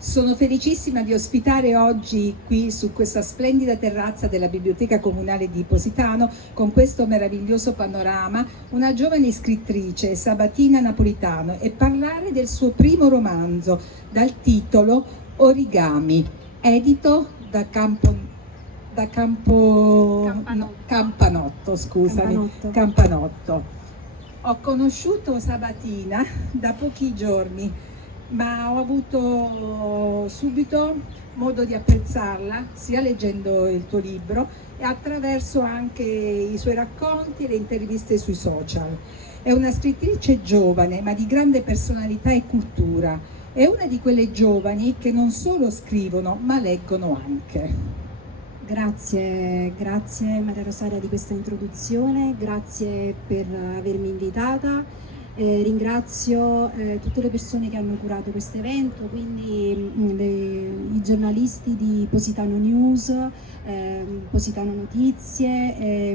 Sono felicissima di ospitare oggi qui su questa splendida terrazza della Biblioteca Comunale di Positano, con questo meraviglioso panorama, una giovane scrittrice, Sabatina Napolitano, e parlare del suo primo romanzo dal titolo Origami, edito da Campanotto, scusami, Campanotto. Ho conosciuto Sabatina da pochi giorni, ma ho avuto subito modo di apprezzarla sia leggendo il tuo libro e attraverso anche i suoi racconti e le interviste sui social. È una scrittrice giovane ma di grande personalità e cultura. È una di quelle giovani che non solo scrivono ma leggono anche. Grazie Maria Rosaria di questa introduzione, grazie per avermi invitata. Ringrazio tutte le persone che hanno curato questo evento, quindi i giornalisti di Positano News, Positano Notizie,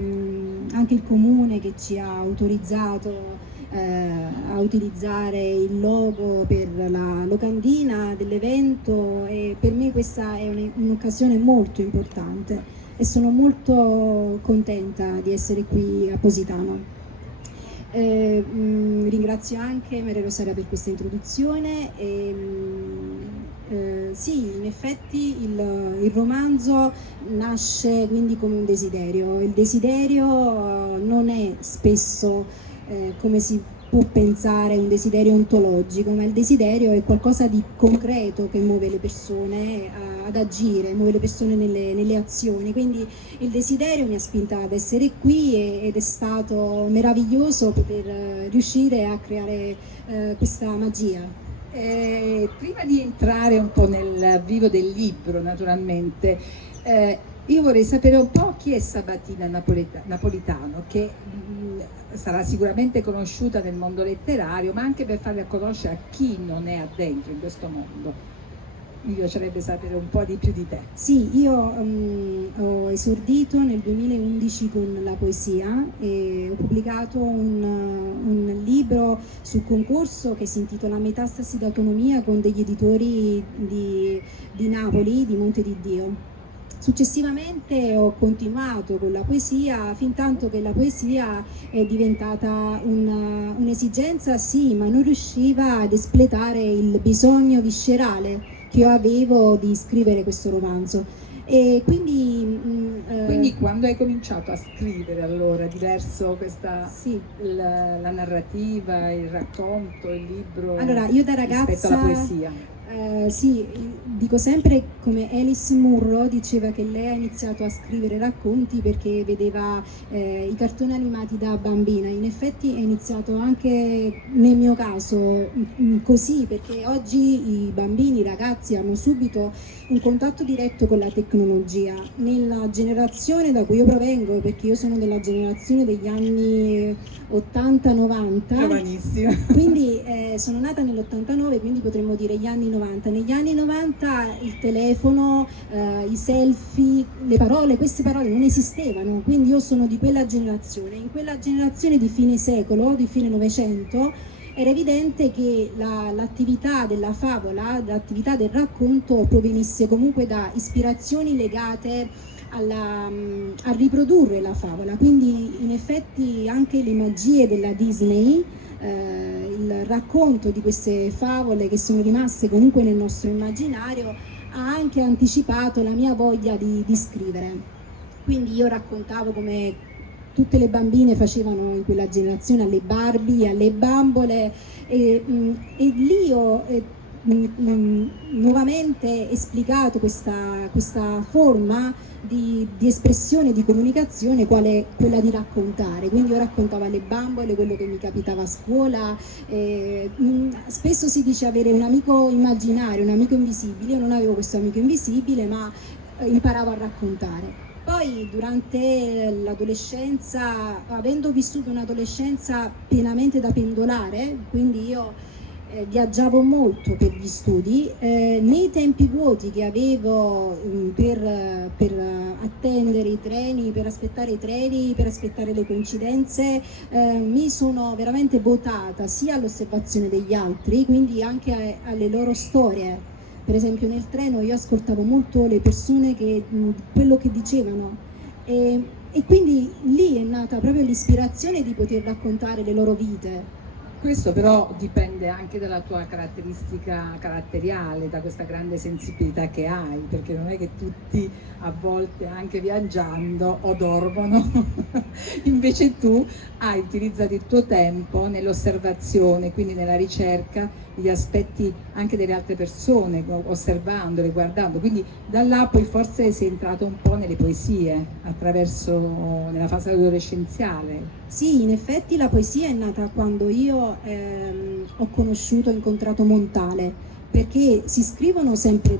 anche il comune che ci ha autorizzato a utilizzare il logo per la locandina dell'evento, e per me questa è un'occasione molto importante e sono molto contenta di essere qui a Positano. Ringrazio anche Maria Rosaria per questa introduzione. Sì, in effetti il romanzo nasce quindi come un desiderio. Il desiderio non è spesso come si può pensare un desiderio ontologico, ma il desiderio è qualcosa di concreto che muove le persone ad agire, muove le persone nelle azioni. Quindi il desiderio mi ha spinta ad essere qui ed è stato meraviglioso poter riuscire a creare questa magia. Prima di entrare un po' nel vivo del libro, naturalmente, io vorrei sapere un po' chi è Sabatina Napolitano, che sarà sicuramente conosciuta nel mondo letterario, ma anche per farla conoscere a chi non è addentro in questo mondo. Mi piacerebbe sapere un po' di più di te. Sì, io ho esordito nel 2011 con la poesia e ho pubblicato un libro sul concorso che si intitola Metastasi d'autonomia, con degli editori di Napoli, di Monte di Dio. Successivamente ho continuato con la poesia, fin tanto che la poesia è diventata un'esigenza, sì, ma non riusciva ad espletare il bisogno viscerale che io avevo di scrivere questo romanzo. E quindi quando hai cominciato a scrivere, allora, diverso questa, sì, la narrativa, il racconto, il libro, allora, io da ragazza, rispetto alla poesia? Sì, dico sempre come Alice Munro diceva che lei ha iniziato a scrivere racconti perché vedeva i cartoni animati da bambina. In effetti è iniziato anche nel mio caso così, perché oggi i bambini, i ragazzi hanno subito un contatto diretto con la tecnologia. Nella generazione da cui io provengo, perché io sono della generazione degli anni 80-90, giovanissima, quindi sono nata nell'89, quindi potremmo dire gli anni 90. Negli anni 90 il telefono, i selfie, queste parole non esistevano, quindi io sono di quella generazione. In quella generazione di fine secolo, di fine Novecento, era evidente che l'attività della favola, l'attività del racconto provenisse comunque da ispirazioni legate a riprodurre la favola. Quindi in effetti anche le magie della Disney, il racconto di queste favole che sono rimaste comunque nel nostro immaginario, ha anche anticipato la mia voglia di scrivere. Quindi io raccontavo come tutte le bambine facevano in quella generazione, alle Barbie, alle bambole, e lì ho nuovamente esplicato questa forma di espressione, di comunicazione, quale quella di raccontare. Quindi io raccontavo alle bambole quello che mi capitava a scuola. Spesso si dice avere un amico immaginario, un amico invisibile. Io non avevo questo amico invisibile, ma imparavo a raccontare. Poi durante l'adolescenza, avendo vissuto un'adolescenza pienamente da pendolare, quindi io viaggiavo molto per gli studi, nei tempi vuoti che avevo per attendere i treni, per aspettare i treni, per aspettare le coincidenze, mi sono veramente votata sia all'osservazione degli altri, quindi anche alle loro storie. per esempio nel treno io ascoltavo molto le persone quello che dicevano e quindi lì è nata proprio l'ispirazione di poter raccontare le loro vite. Questo però dipende anche dalla tua caratteristica caratteriale, da questa grande sensibilità che hai, perché non è che tutti a volte anche viaggiando o dormono, invece tu hai utilizzato il tuo tempo nell'osservazione, quindi nella ricerca degli aspetti anche delle altre persone, osservandole, guardando, quindi da là poi forse sei entrato un po' nelle poesie, nella fase adolescenziale. Sì, in effetti la poesia è nata quando io ho incontrato Montale, perché si scrivono sempre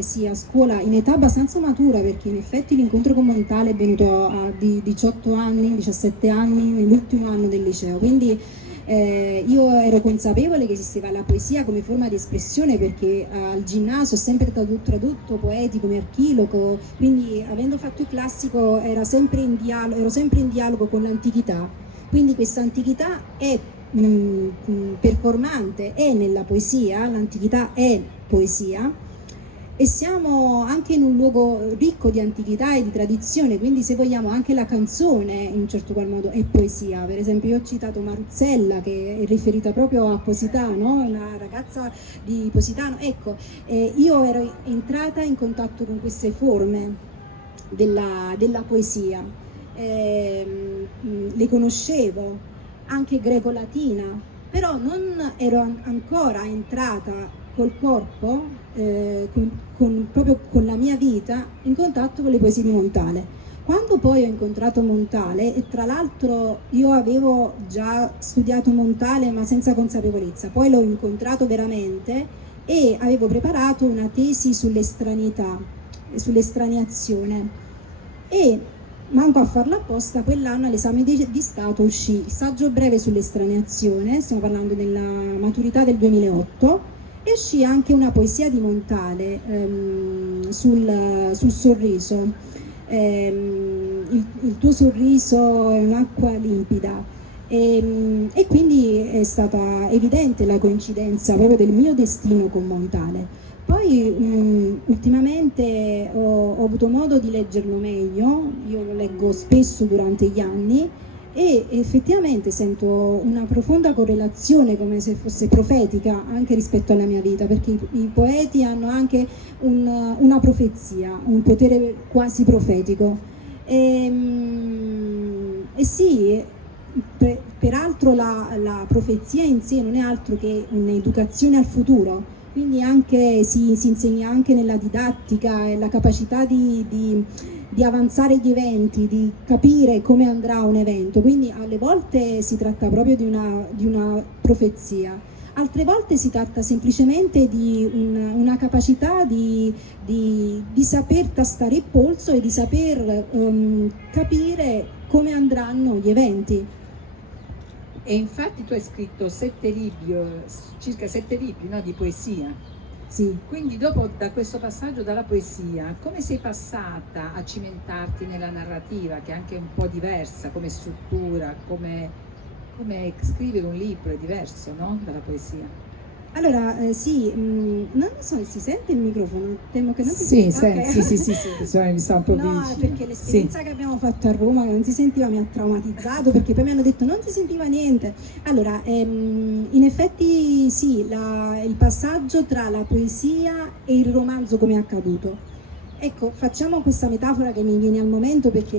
sì, a scuola in età abbastanza matura, perché in effetti l'incontro con Montale è venuto a 18 anni, 17 anni, nell'ultimo anno del liceo, quindi io ero consapevole che esisteva la poesia come forma di espressione, perché al ginnasio ho sempre tradotto poeti come Archiloco, quindi avendo fatto il classico ero sempre in dialogo con l'antichità, quindi questa antichità è performante, è nella poesia, l'antichità è poesia e siamo anche in un luogo ricco di antichità e di tradizione, quindi se vogliamo anche la canzone in un certo qual modo è poesia. Per esempio io ho citato Maruzzella, che è riferita proprio a Positano, una ragazza di Positano. Ecco, io ero entrata in contatto con queste forme della poesia, le conoscevo, anche greco-latina, però non ero ancora entrata col corpo, proprio con la mia vita, in contatto con le poesie di Montale. Quando poi ho incontrato Montale, e tra l'altro io avevo già studiato Montale ma senza consapevolezza, poi l'ho incontrato veramente e avevo preparato una tesi sull'estraneità, sull'estraneazione, e manco a farla apposta, quell'anno all'esame di Stato uscì il saggio breve sull'estraneazione, stiamo parlando della maturità del 2008, e uscì anche una poesia di Montale sul sorriso, il tuo sorriso è un'acqua limpida, e quindi è stata evidente la coincidenza proprio del mio destino con Montale. Poi ultimamente ho avuto modo di leggerlo meglio, io lo leggo spesso durante gli anni e effettivamente sento una profonda correlazione, come se fosse profetica, anche rispetto alla mia vita, perché i poeti hanno anche una profezia, un potere quasi profetico. E sì, peraltro la profezia in sé non è altro che un'educazione al futuro, quindi anche si insegna anche nella didattica la capacità di avanzare gli eventi, di capire come andrà un evento, quindi alle volte si tratta proprio di una profezia, altre volte si tratta semplicemente di una capacità di saper tastare il polso e di saper capire come andranno gli eventi. E infatti tu hai scritto circa 7 libri, no, di poesia. Sì. Quindi dopo, da questo passaggio dalla poesia, come sei passata a cimentarti nella narrativa, che è anche un po' diversa come struttura, come scrivere un libro, è diverso, no, dalla poesia? Allora, sì, non so, si sente il microfono? Temo che non si Sì, senta. Okay. sì, mi sta un po' No, vicino. perché l'esperienza che abbiamo fatto a Roma, che non si sentiva, mi ha traumatizzato, perché poi mi hanno detto non si sentiva niente. Allora, in effetti sì, il passaggio tra la poesia e il romanzo come è accaduto. Ecco, facciamo questa metafora che mi viene al momento, perché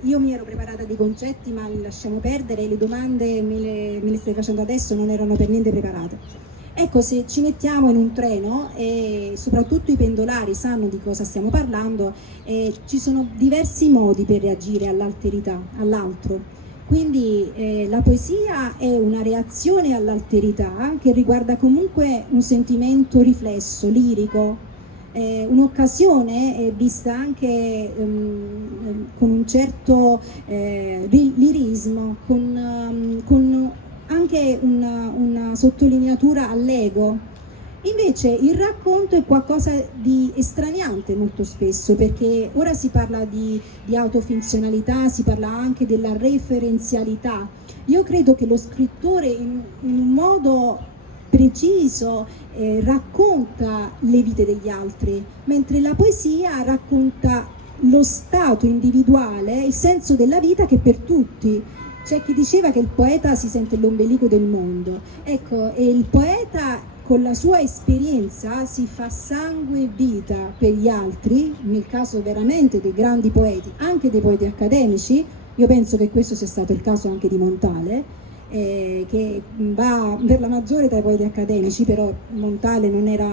io mi ero preparata dei concetti, ma li lasciamo perdere, le domande me le stai facendo adesso, non erano per niente preparate. Ecco, se ci mettiamo in un treno e soprattutto i pendolari sanno di cosa stiamo parlando, ci sono diversi modi per reagire all'alterità, all'altro. Quindi la poesia è una reazione all'alterità che riguarda comunque un sentimento riflesso, lirico, un'occasione vista anche con un certo lirismo, con anche una sottolineatura all'ego. Invece il racconto è qualcosa di estraniante molto spesso, perché ora si parla di autofinzionalità, si parla anche della referenzialità. Io credo che lo scrittore in un modo preciso, racconta le vite degli altri, mentre la poesia racconta lo stato individuale, il senso della vita che è per tutti. C'è chi diceva che il poeta si sente l'ombelico del mondo. Ecco, e il poeta con la sua esperienza si fa sangue e vita per gli altri, nel caso veramente dei grandi poeti, anche dei poeti accademici. Io penso che questo sia stato il caso anche di Montale, che va per la maggiore tra i poeti accademici, però Montale non era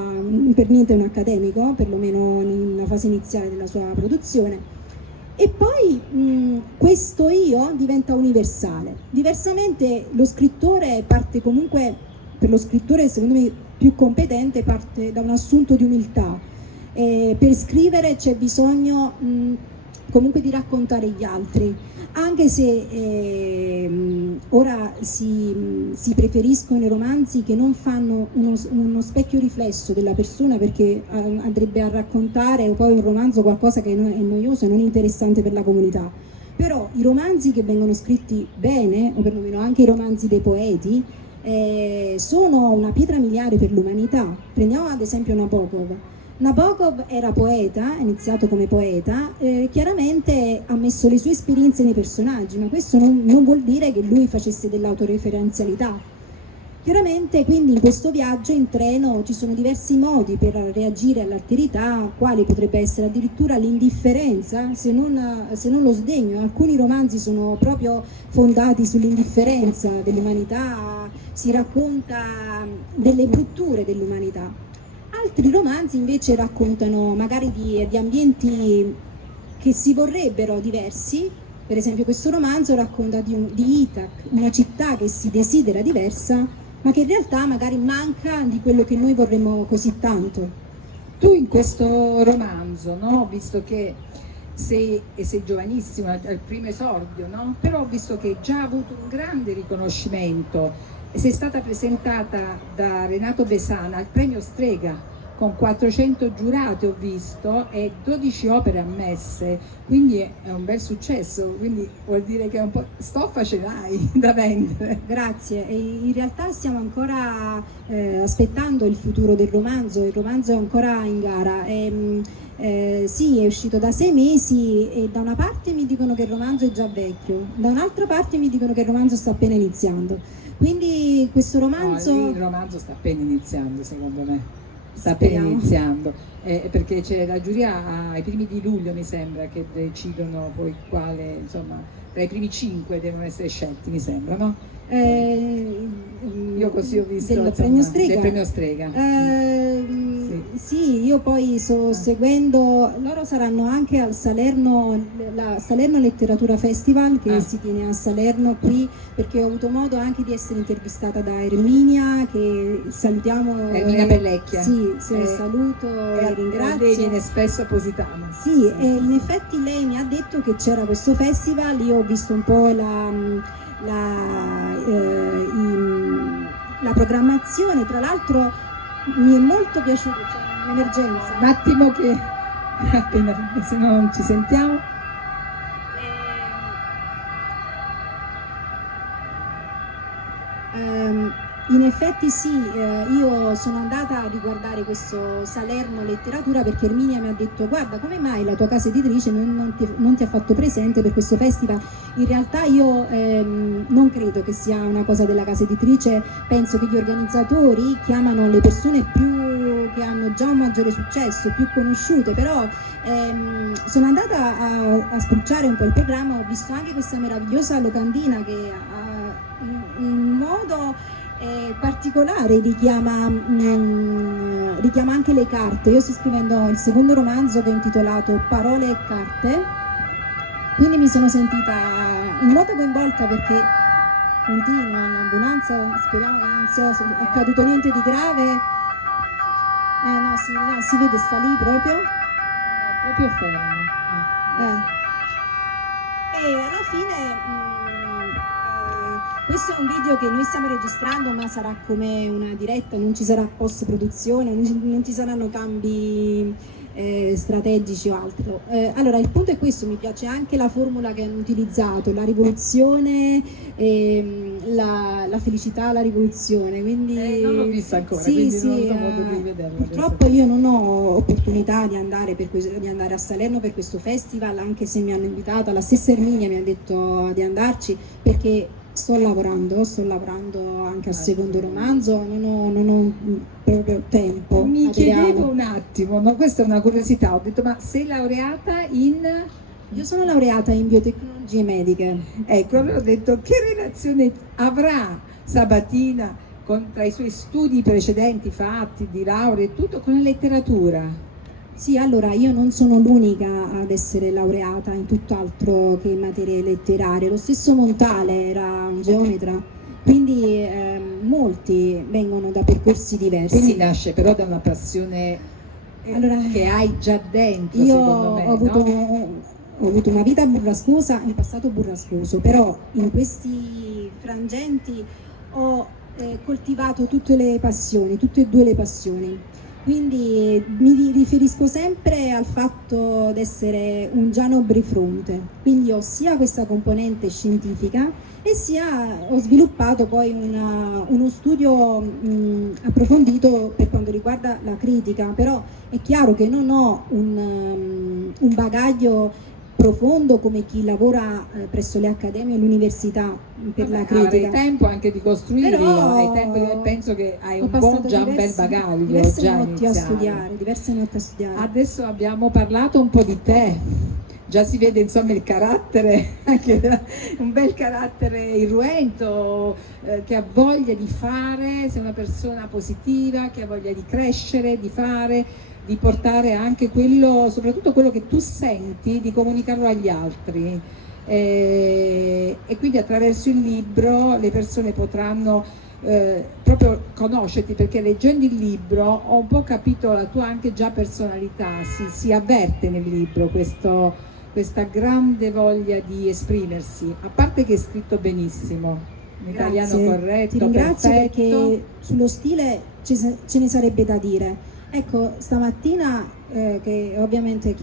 per niente un accademico, perlomeno nella fase iniziale della sua produzione. E poi questo io diventa universale. Diversamente lo scrittore parte comunque, per lo scrittore secondo me più competente, parte da un assunto di umiltà. Per scrivere c'è bisogno comunque di raccontare gli altri, anche se ora si preferiscono i romanzi che non fanno uno specchio riflesso della persona, perché andrebbe a raccontare poi un romanzo qualcosa che è noioso e non interessante per la comunità. Però i romanzi che vengono scritti bene, o perlomeno anche i romanzi dei poeti, sono una pietra miliare per l'umanità. Prendiamo ad esempio Nabokov. Nabokov era poeta, ha iniziato come poeta, chiaramente ha messo le sue esperienze nei personaggi, ma questo non vuol dire che lui facesse dell'autoreferenzialità. Chiaramente quindi in questo viaggio in treno ci sono diversi modi per reagire all'alterità, quali potrebbe essere addirittura l'indifferenza, se non lo sdegno. Alcuni romanzi sono proprio fondati sull'indifferenza dell'umanità, si racconta delle brutture dell'umanità. Altri romanzi invece raccontano magari di ambienti che si vorrebbero diversi. Per esempio questo romanzo racconta di Ithac, una città che si desidera diversa, ma che in realtà magari manca di quello che noi vorremmo così tanto. Tu in questo romanzo, no? Visto che sei giovanissima, al primo esordio, no? Però ho visto che già ha avuto un grande riconoscimento. Sei stata presentata da Renato Besana al premio Strega con 400 giurati, ho visto, e 12 opere ammesse, quindi è un bel successo, quindi vuol dire che un po' stoffa ce l'hai da vendere. Grazie, e in realtà stiamo ancora aspettando il futuro del romanzo, il romanzo è ancora in gara. Sì, è uscito da 6 mesi e da una parte mi dicono che il romanzo è già vecchio, da un'altra parte mi dicono che il romanzo sta appena iniziando. Quindi questo romanzo... No, il romanzo sta appena iniziando, secondo me. Sta appena iniziando, perché c'è la giuria ai primi di luglio, mi sembra, che decidono poi quale, insomma, tra i primi 5 devono essere scelti, mi sembra, no? Io così ho visto del premio Strega. Del premio Strega. Sì, io poi sto seguendo, loro saranno anche al Salerno, la Salerno Letteratura Festival che si tiene a Salerno qui, perché ho avuto modo anche di essere intervistata da Erminia, che salutiamo. Erminia Pellecchia. Sì, saluto e ringrazio. Lei viene spesso a Positano. Sì, e in effetti lei mi ha detto che c'era questo festival, io ho visto un po' la programmazione, tra l'altro mi è molto piaciuto, c'è un'emergenza. Un attimo che appena, se no non ci sentiamo. In effetti sì, io sono andata a riguardare questo Salerno Letteratura perché Erminia mi ha detto: guarda, come mai la tua casa editrice non ti ha fatto presente per questo festival? In realtà io non credo che sia una cosa della casa editrice, penso che gli organizzatori chiamano le persone che hanno già un maggiore successo, più conosciute, però sono andata a spulciare un po' il programma, ho visto anche questa meravigliosa locandina che in modo particolare richiama anche le carte. Io sto scrivendo il secondo romanzo che è intitolato Parole e carte, quindi mi sono sentita molto coinvolta perché continua l'ambulanza, speriamo che non sia accaduto niente di grave. No, si vede, sta lì proprio fermo. E alla fine questo è un video che noi stiamo registrando, ma sarà come una diretta, non ci sarà post produzione, non ci saranno cambi strategici o altro. Allora il punto è questo, mi piace anche la formula che hanno utilizzato, la rivoluzione, la felicità, la rivoluzione, quindi Non l'ho vista ancora, sì, quindi sì, non ho avuto modo di vederla. purtroppo io non ho opportunità di andare, di andare a Salerno per questo festival, anche se mi hanno invitata, la stessa Erminia mi ha detto di andarci, perché sto lavorando anche al secondo romanzo, non ho proprio tempo Mi materiale. chiedevo un attimo, no? Questa è una curiosità, ho detto ma sei laureata in... Io sono laureata in biotecnologie mediche. Ecco, allora ho detto che relazione avrà Sabatina tra i suoi studi precedenti fatti di laurea e tutto con la letteratura? Sì, allora io non sono l'unica ad essere laureata in tutt'altro che in materie letterarie, lo stesso Montale era un geometra, quindi molti vengono da percorsi diversi. Quindi nasce però da una passione Allora, che hai già dentro, io secondo me, ho avuto, no? ho avuto una vita burrascosa, un passato burrascoso, però in questi frangenti ho coltivato tutte le passioni, tutte e due le passioni. Quindi mi riferisco sempre al fatto di essere un Giano Brifronte, quindi ho sia questa componente scientifica e sia ho sviluppato poi uno studio approfondito per quanto riguarda la critica, però è chiaro che non ho un bagaglio profondo come chi lavora presso le accademie e l'università per la critica. Avrai tempo anche di costruirlo, Però hai tempo, penso che hai ho un passato già un bel bagaglio diverse già notti a iniziale. studiare, diverse notti a studiare. Adesso abbiamo parlato un po' di te, già si vede insomma il carattere, anche un bel carattere irruento, che ha voglia di fare, sei una persona positiva, che ha voglia di crescere, di fare, di portare anche quello, soprattutto quello che tu senti, di comunicarlo agli altri. E quindi attraverso il libro le persone potranno proprio conoscerti, perché leggendo il libro ho un po' capito la tua anche già personalità, si avverte nel libro questa grande voglia di esprimersi, a parte che è scritto benissimo, in italiano corretto, ti ringrazio perfetto. perché sullo stile ce ne sarebbe da dire. Ecco, stamattina che ovviamente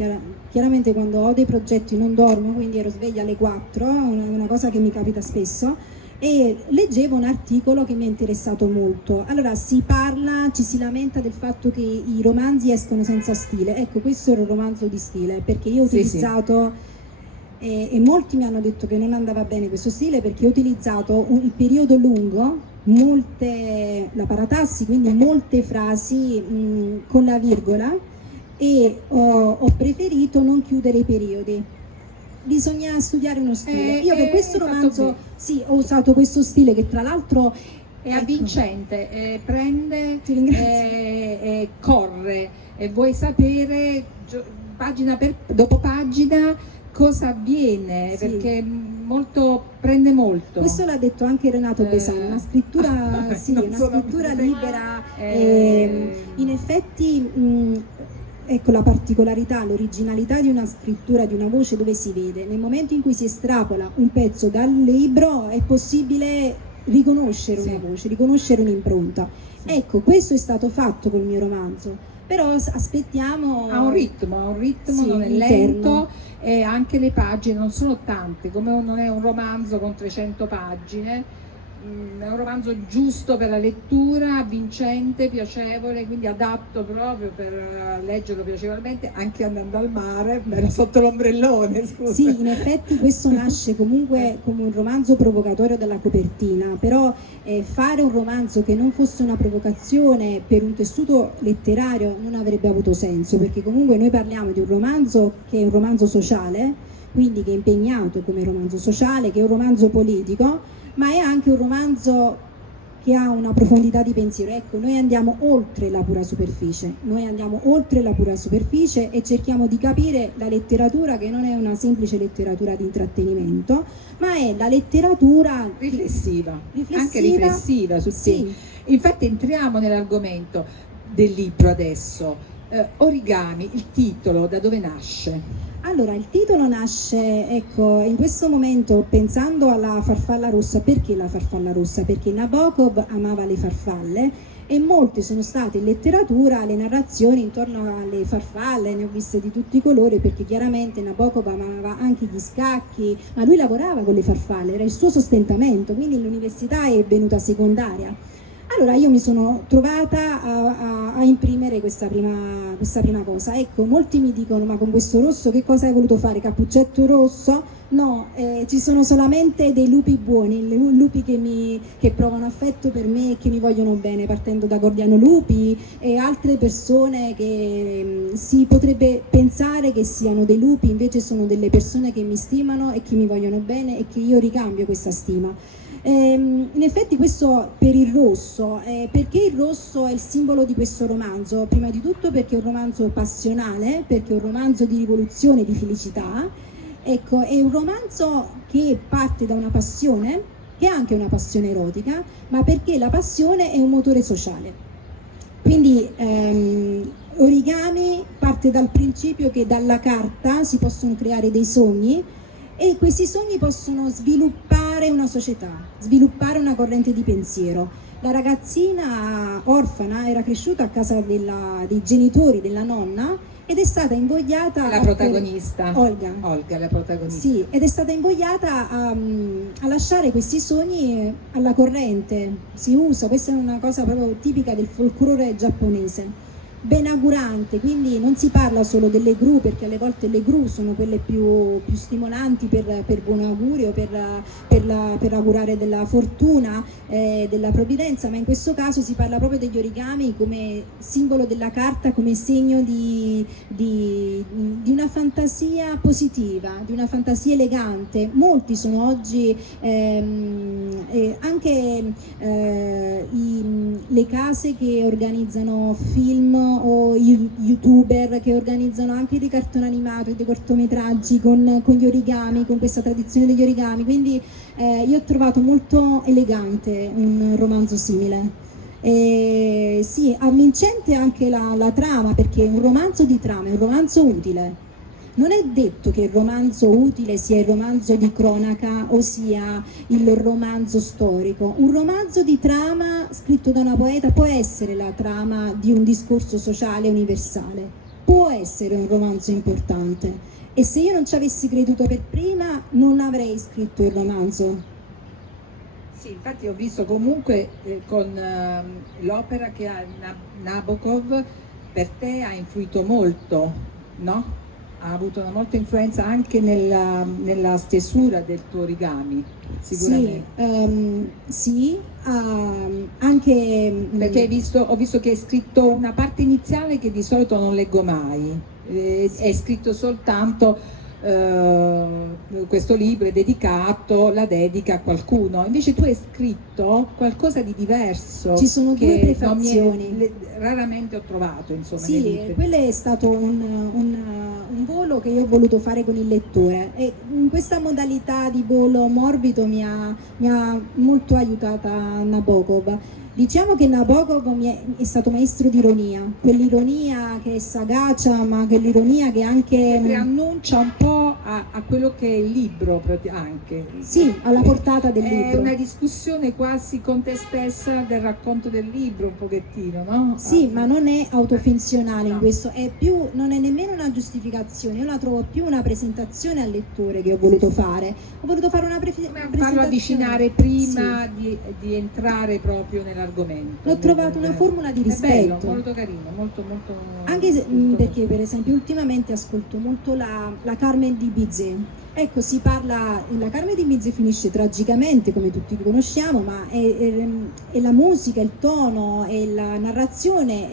chiaramente quando ho dei progetti non dormo, quindi ero sveglia alle 4, una cosa che mi capita spesso, e leggevo un articolo che mi è interessato molto. Allora ci si lamenta del fatto che i romanzi escono senza stile. Ecco, questo era un romanzo di stile, perché io ho utilizzato e molti mi hanno detto che non andava bene questo stile perché ho utilizzato il periodo lungo, la paratassi, quindi molte frasi con la virgola, e ho preferito non chiudere i periodi. Bisogna studiare uno stile. Io per questo romanzo sì, ho usato questo stile che tra l'altro è avvincente, prende, corre, e vuoi sapere pagina dopo pagina cosa avviene, sì, perché prende molto. Questo l'ha detto anche Renato Besani, una scrittura, sì, una scrittura libera. In effetti, ecco la particolarità, l'originalità di una scrittura, di una voce, dove si vede. Nel momento in cui si estrapola un pezzo dal libro è possibile riconoscere una voce, riconoscere un'impronta. Ecco, questo è stato fatto col mio romanzo. Però aspettiamo. Ha un ritmo, sì, non è lento, e anche le pagine non sono tante, come non è un romanzo con 300 pagine, è un romanzo giusto per la lettura, avvincente, piacevole, quindi adatto proprio per leggerlo piacevolmente, anche andando al mare, era sotto l'ombrellone, scusa. Sì, in effetti questo nasce comunque come un romanzo provocatorio dalla copertina, però fare un romanzo che non fosse una provocazione per un tessuto letterario non avrebbe avuto senso, perché comunque noi parliamo di un romanzo che è un romanzo sociale, quindi che è impegnato come romanzo sociale, che è un romanzo politico, ma è anche un romanzo che ha una profondità di pensiero. Ecco, noi andiamo oltre la pura superficie, e cerchiamo di capire la letteratura, che non è una semplice letteratura di intrattenimento, ma è la letteratura riflessiva. Anche riflessiva sul tema. Infatti entriamo nell'argomento del libro adesso. Origami, il titolo, da dove nasce? Allora, il titolo nasce, ecco, in questo momento pensando alla farfalla rossa. Perché la farfalla rossa? Perché Nabokov amava le farfalle e molte sono state in letteratura le narrazioni intorno alle farfalle, ne ho viste di tutti i colori, perché chiaramente Nabokov amava anche gli scacchi, ma lui lavorava con le farfalle, era il suo sostentamento, quindi l'università è venuta secondaria. Allora io mi sono trovata a imprimere questa prima cosa. Ecco, molti mi dicono: ma con questo rosso che cosa hai voluto fare? Cappuccetto rosso? No, ci sono solamente dei lupi buoni, lupi che provano affetto per me e che mi vogliono bene, partendo da Gordiano Lupi e altre persone che si potrebbe pensare che siano dei lupi, invece sono delle persone che mi stimano e che mi vogliono bene e che io ricambio questa stima. In effetti questo per il rosso, perché il rosso è il simbolo di questo romanzo? Prima di tutto perché è un romanzo passionale, perché è un romanzo di rivoluzione, di felicità. Ecco, è un romanzo che parte da una passione, che è anche una passione erotica, ma perché la passione è un motore sociale. Quindi Origami parte dal principio che dalla carta si possono creare dei sogni, e questi sogni possono sviluppare una società, sviluppare una corrente di pensiero. La ragazzina orfana era cresciuta a casa dei genitori della nonna ed è stata invogliata la protagonista Olga, la protagonista. Sì, ed è stata invogliata a lasciare questi sogni alla corrente. Si usa, questa è una cosa proprio tipica del folklore giapponese, benaugurante, quindi non si parla solo delle gru, perché alle volte le gru sono quelle più stimolanti per buon augurio, per augurare della fortuna, della provvidenza, ma in questo caso si parla proprio degli origami come simbolo della carta, come segno di una fantasia positiva, di una fantasia elegante. Molti sono oggi anche le case che organizzano film o youtuber che organizzano anche dei cartoni animati, dei cortometraggi con gli origami, con questa tradizione degli origami, quindi io ho trovato molto elegante un romanzo simile. Sì, avvincente anche la trama, perché un romanzo di trama è un romanzo utile. Non è detto che il romanzo utile sia il romanzo di cronaca o sia il romanzo storico. Un romanzo di trama scritto da una poeta può essere la trama di un discorso sociale universale, può essere un romanzo importante, e se io non ci avessi creduto per prima non avrei scritto il romanzo. Sì, infatti ho visto comunque con l'opera che ha Nabokov per te ha influito molto, no? Ha avuto una molta influenza anche nella stesura del tuo origami, sicuramente. Sì, anche perché ho visto che hai scritto una parte iniziale che di solito non leggo mai, hai scritto soltanto questo libro è dedicato, la dedica a qualcuno, invece tu hai scritto qualcosa di diverso. Ci sono due prefazioni. Raramente ho trovato, insomma. Sì, quello è stato un volo che io ho voluto fare con il lettore, e in questa modalità di volo morbido mi ha molto aiutata Nabokov. Diciamo che Nabokov è stato maestro di ironia, quell'ironia che è sagacia, ma quell'ironia che anche preannuncia un po' a quello che è il libro anche. Sì, alla portata del libro. È una discussione quasi con te stessa del racconto del libro, un pochettino, no? Sì, ma non è autofinzionale in questo, non è nemmeno una giustificazione, io la trovo più una presentazione al lettore che ho voluto fare. Ho voluto fare una presentazione. Farlo avvicinare prima di entrare proprio nell'argomento. L'ho trovato una formula di rispetto. È bello, molto carino, molto. Anche perché per esempio ultimamente ascolto molto la Carmen di Bizet. Ecco, la Carmen di Bizet finisce tragicamente, come tutti conosciamo, ma è la musica, il tono e la narrazione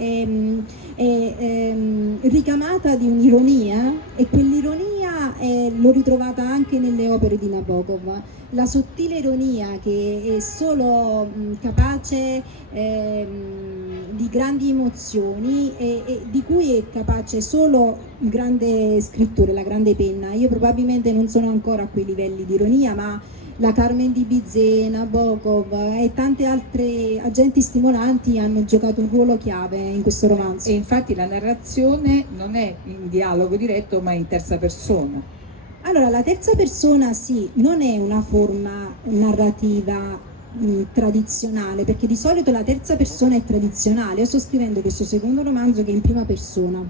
è ricamata di un'ironia, e quell'ironia l'ho ritrovata anche nelle opere di Nabokov. La sottile ironia che è solo capace di grandi emozioni e di cui è capace solo il grande scrittore, la grande penna. Io probabilmente non sono ancora a quei livelli di ironia, ma la Carmen di Bizet, Nabokov e tante altre agenti stimolanti hanno giocato un ruolo chiave in questo romanzo. E infatti la narrazione non è in dialogo diretto, ma in terza persona. Allora, la terza persona sì, non è una forma narrativa tradizionale, perché di solito la terza persona è tradizionale. Io sto scrivendo questo secondo romanzo che è in prima persona,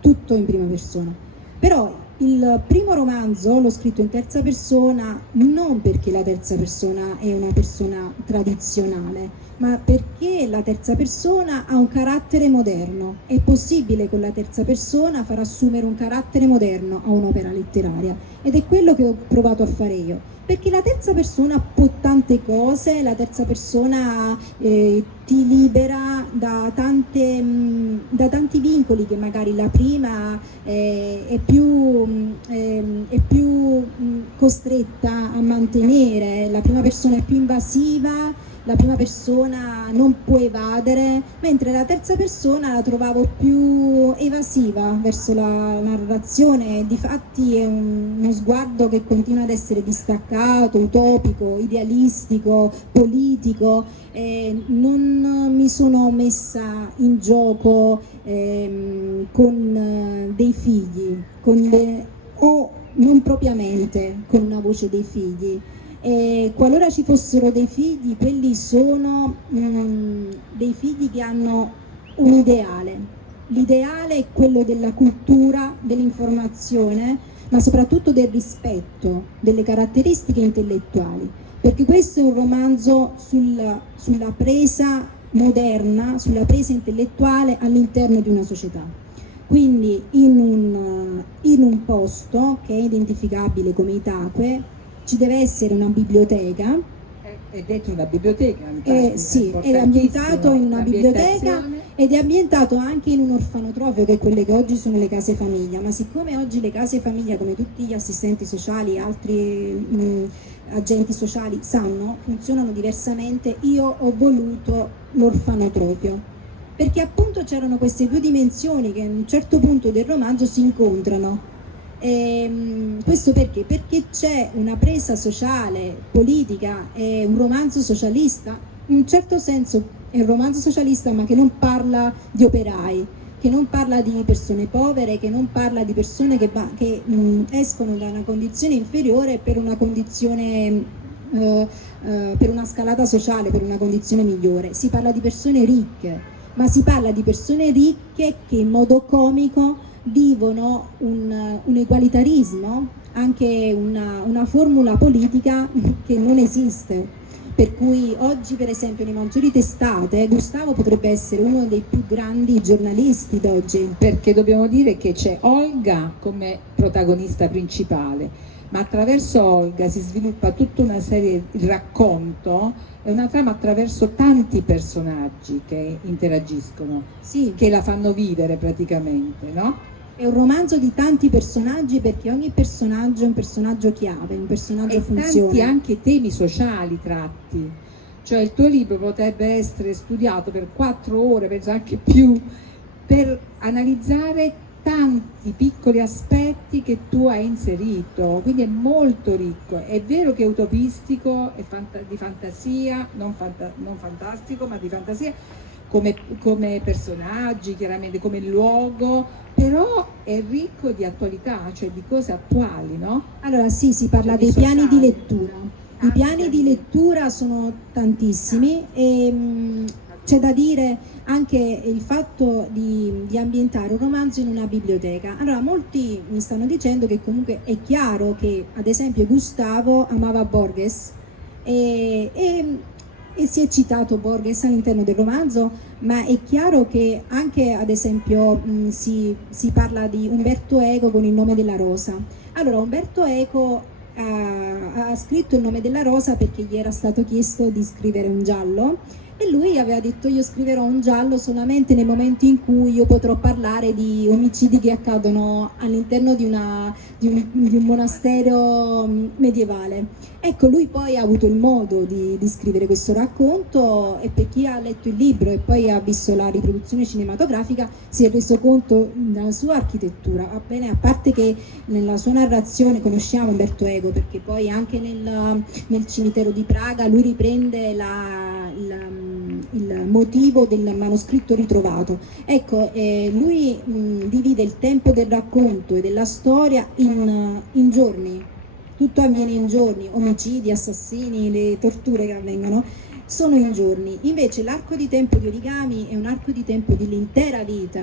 tutto in prima persona, però il primo romanzo l'ho scritto in terza persona non perché la terza persona è una persona tradizionale, ma perché la terza persona ha un carattere moderno. È possibile con la terza persona far assumere un carattere moderno a un'opera letteraria, ed è quello che ho provato a fare io. Perché la terza persona può tante cose, la terza persona ti libera da tanti vincoli che magari la prima è più costretta a mantenere, la prima persona è più invasiva, la prima persona non può evadere, mentre la terza persona la trovavo più evasiva verso la narrazione. Difatti è uno sguardo che continua ad essere distaccato, utopico, idealistico, politico. Non mi sono messa in gioco con dei figli, o non propriamente con una voce dei figli. Qualora ci fossero dei figli, quelli sono dei figli che hanno un ideale. L'ideale è quello della cultura, dell'informazione, ma soprattutto del rispetto delle caratteristiche intellettuali, perché questo è un romanzo sulla presa moderna, sulla presa intellettuale all'interno di una società. Quindi in un posto che è identificabile come Itaqüe ci deve essere una biblioteca. È dentro una biblioteca? Sì, è ambientato in una biblioteca ed è ambientato anche in un orfanotrofio, che è quelle che oggi sono le case famiglia, ma siccome oggi le case famiglia, come tutti gli assistenti sociali e altri agenti sociali sanno, funzionano diversamente, io ho voluto l'orfanotrofio, perché appunto c'erano queste due dimensioni che a un certo punto del romanzo si incontrano. Questo perché? Perché c'è una presa sociale, politica, è un romanzo socialista, in un certo senso è un romanzo socialista, ma che non parla di operai, che non parla di persone povere, che non parla di persone che escono da una condizione inferiore per una condizione per una scalata sociale, per una condizione migliore. Si parla di persone ricche, ma si parla di persone ricche che in modo comico vivono un egualitarismo, anche una formula politica che non esiste. Per cui oggi, per esempio, nei maggiori testate, Gustavo potrebbe essere uno dei più grandi giornalisti d'oggi. Perché dobbiamo dire che c'è Olga come protagonista principale, ma attraverso Olga si sviluppa tutta una serie, il racconto è una trama attraverso tanti personaggi che interagiscono, Sì, che la fanno vivere praticamente, no? è un romanzo di tanti personaggi, perché ogni personaggio è un personaggio chiave, un personaggio funziona. Tanti anche temi sociali tratti, cioè il tuo libro potrebbe essere studiato per 4 ore, penso anche più, per analizzare tanti piccoli aspetti che tu hai inserito, quindi è molto ricco. È vero che è utopistico, è di fantasia, non fantastico, ma di fantasia, come personaggi, chiaramente come luogo, però è ricco di attualità, cioè di cose attuali, no? Allora sì, si parla dei piani di lettura. I piani di lettura sono tantissimi e c'è da dire anche il fatto di ambientare un romanzo in una biblioteca. Allora, molti mi stanno dicendo che comunque è chiaro che, ad esempio, Gustavo amava Borges e si è citato Borges all'interno del romanzo, ma è chiaro che anche, ad esempio, si parla di Umberto Eco con Il nome della rosa. Allora, Umberto Eco ha scritto Il nome della rosa perché gli era stato chiesto di scrivere un giallo, e lui aveva detto: io scriverò un giallo solamente nei momenti in cui io potrò parlare di omicidi che accadono all'interno di un monastero medievale. Ecco, lui poi ha avuto il modo di scrivere questo racconto, e per chi ha letto il libro e poi ha visto la riproduzione cinematografica si è reso conto della sua architettura. Va bene, a parte che nella sua narrazione conosciamo Umberto Eco, perché poi anche nel cimitero di Praga lui riprende il motivo del manoscritto ritrovato. Ecco, lui divide il tempo del racconto e della storia in giorni. tutto avviene in giorni, omicidi, assassini, le torture che avvengono sono in giorni. Invece l'arco di tempo di Origami è un arco di tempo dell'intera vita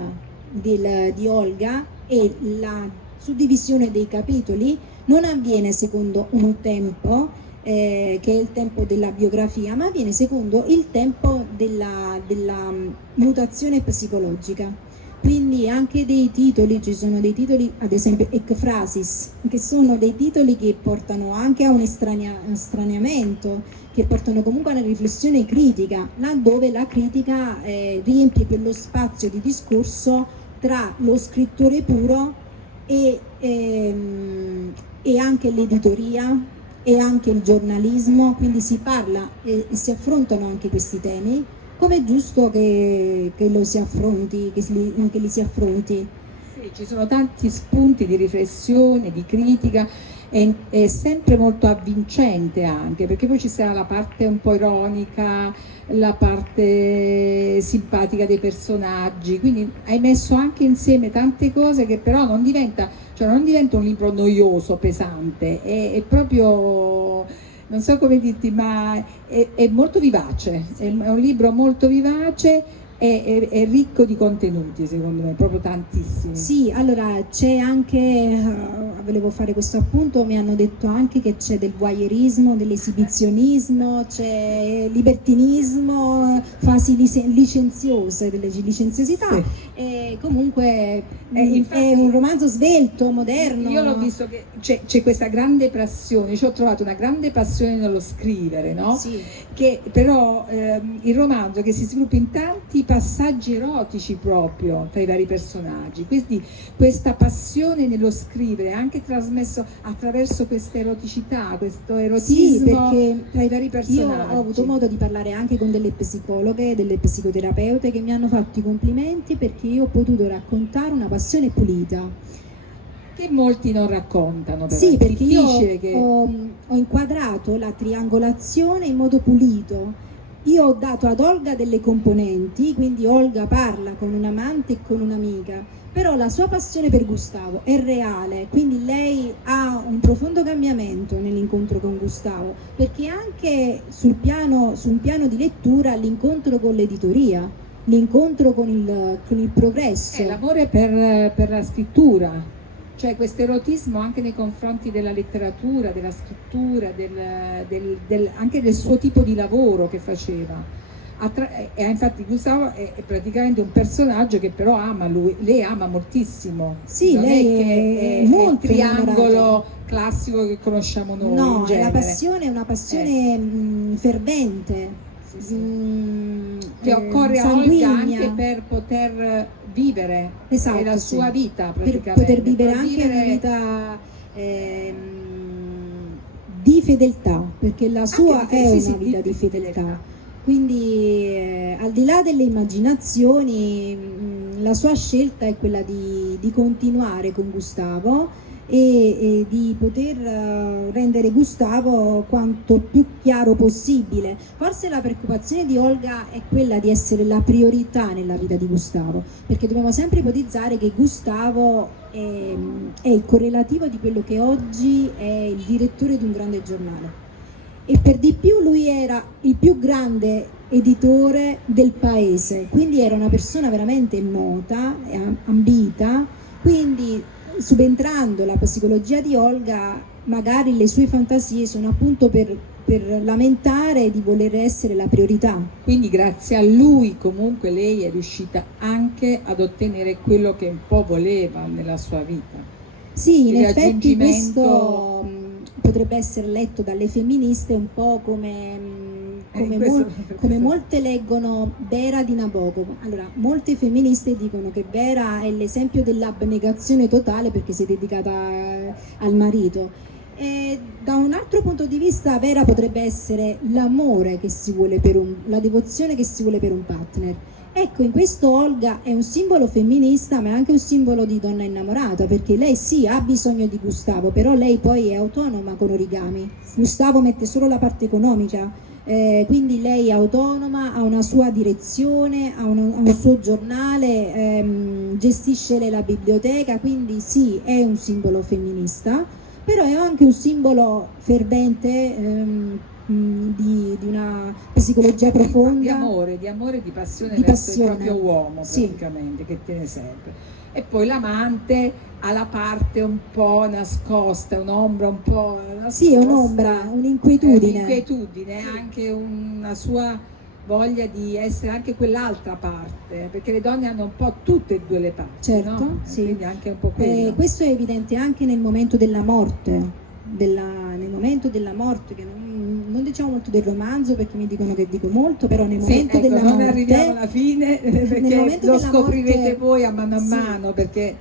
di Olga, e la suddivisione dei capitoli non avviene secondo un tempo che è il tempo della biografia, ma avviene secondo il tempo della mutazione psicologica. Quindi anche dei titoli, ci sono dei titoli, ad esempio Ekphrasis, che sono dei titoli che portano anche a un estraniamento, che portano comunque a una riflessione critica, laddove la critica riempie quello spazio di discorso tra lo scrittore puro e anche l'editoria e anche il giornalismo, quindi si parla e si affrontano anche questi temi, come è giusto che lo si affronti, che li si affronti. Sì, ci sono tanti spunti di riflessione, di critica, è sempre molto avvincente anche, perché poi ci sarà la parte un po' ironica, la parte simpatica dei personaggi, quindi hai messo anche insieme tante cose che però non diventa un libro noioso, pesante, è proprio, non so come dirti, ma è molto vivace, è un libro molto vivace, è ricco di contenuti, secondo me, proprio tantissimi. Sì, allora c'è anche, volevo fare questo appunto, mi hanno detto anche che c'è del voyeurismo, dell'esibizionismo, c'è libertinismo, fasi licenziose, delle licenziosità, Sì. e comunque infatti, è un romanzo svelto, moderno. Io l'ho visto che c'è questa grande passione, ci ho trovato una grande passione nello scrivere, no? Sì. Che però il romanzo che si sviluppa in tanti passaggi erotici proprio tra i vari personaggi, quindi questa passione nello scrivere anche trasmesso attraverso questa eroticità, questo erotismo, sì, perché tra i vari personaggi. Io ho avuto modo di parlare anche con delle psicologhe, delle psicoterapeute, che mi hanno fatto i complimenti perché io ho potuto raccontare una passione pulita. Che molti non raccontano, però sì, è perché io che... ho inquadrato la triangolazione in modo pulito. Io ho dato ad Olga delle componenti, quindi Olga parla con un amante e con un'amica, però la sua passione per Gustavo è reale, quindi lei ha un profondo cambiamento nell'incontro con Gustavo, perché anche su un piano di lettura l'incontro con l'editoria, l'incontro con il progresso. È l'amore per la scrittura. Cioè questo erotismo anche nei confronti della letteratura, della scrittura, anche del suo tipo di lavoro che faceva. E infatti Gustavo è praticamente un personaggio che però ama lui, lei ama moltissimo. Sì, non lei è molto il triangolo innamorata. Classico che conosciamo noi. No, in genere. La passione è una passione fervente, che occorre a Olga anche per poter vivere la sua vita, praticamente. Per poter vivere anche una vita di fedeltà, perché la sua è una vita di fedeltà. Quindi al di là delle immaginazioni, la sua scelta è quella di continuare con Gustavo e di poter rendere Gustavo quanto più chiaro possibile. Forse la preoccupazione di Olga è quella di essere la priorità nella vita di Gustavo, perché dobbiamo sempre ipotizzare che Gustavo è il correlativo di quello che oggi è il direttore di un grande giornale, e per di più lui era il più grande editore del paese, quindi era una persona veramente nota, ambita, quindi subentrando la psicologia di Olga, magari le sue fantasie sono appunto per lamentare di voler essere la priorità. Quindi grazie a lui comunque lei è riuscita anche ad ottenere quello che un po' voleva nella sua vita. Sì, in effetti questo potrebbe essere letto dalle femministe un po' come molte leggono Vera di Nabokov. Allora, molte femministe dicono che Vera è l'esempio dell'abnegazione totale perché si è dedicata al marito. E da un altro punto di vista Vera potrebbe essere l'amore che si vuole la devozione che si vuole per un partner. Ecco, in questo Olga è un simbolo femminista, ma è anche un simbolo di donna innamorata, perché lei sì, ha bisogno di Gustavo, però lei poi è autonoma con Origami. Gustavo mette solo la parte economica, quindi lei è autonoma, ha una sua direzione, ha un suo giornale, gestisce lei la biblioteca, quindi sì, è un simbolo femminista, però è anche un simbolo fervente di una psicologia profonda. Di amore e di passione Di verso passione. il proprio uomo, Sì. praticamente, che tiene sempre. E poi l'amante ha la parte un po' nascosta, un'ombra un po' nascosta. Sì, è un'ombra, un'inquietudine. Un'inquietudine, anche una sua voglia di essere anche quell'altra parte, perché le donne hanno un po' tutte e due le parti, Certo, no? sì. Quindi anche un po' quello. Questo è evidente anche nel momento della morte, nel momento della morte, che non diciamo molto del romanzo perché mi dicono che dico molto, però nel momento ecco, della non morte, arriviamo alla fine perché momento lo della scoprirete morte, voi a mano, sì. perché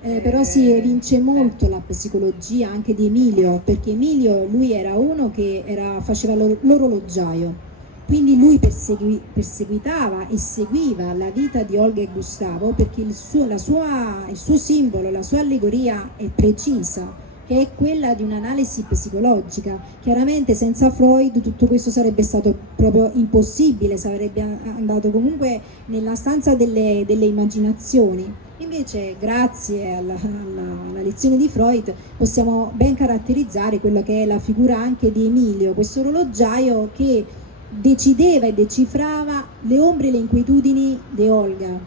però si evince molto la psicologia anche di Emilio, perché Emilio, lui era uno che faceva l'orologiaio, quindi lui perseguitava e seguiva la vita di Olga e Gustavo, perché il suo simbolo, la sua allegoria è precisa, che è quella di un'analisi psicologica. Chiaramente senza Freud tutto questo sarebbe stato proprio impossibile, sarebbe andato comunque nella stanza delle immaginazioni. Invece, grazie alla lezione di Freud, possiamo ben caratterizzare quello che è la figura anche di Emilio, questo orologiaio che decideva e decifrava le ombre e le inquietudini di Olga.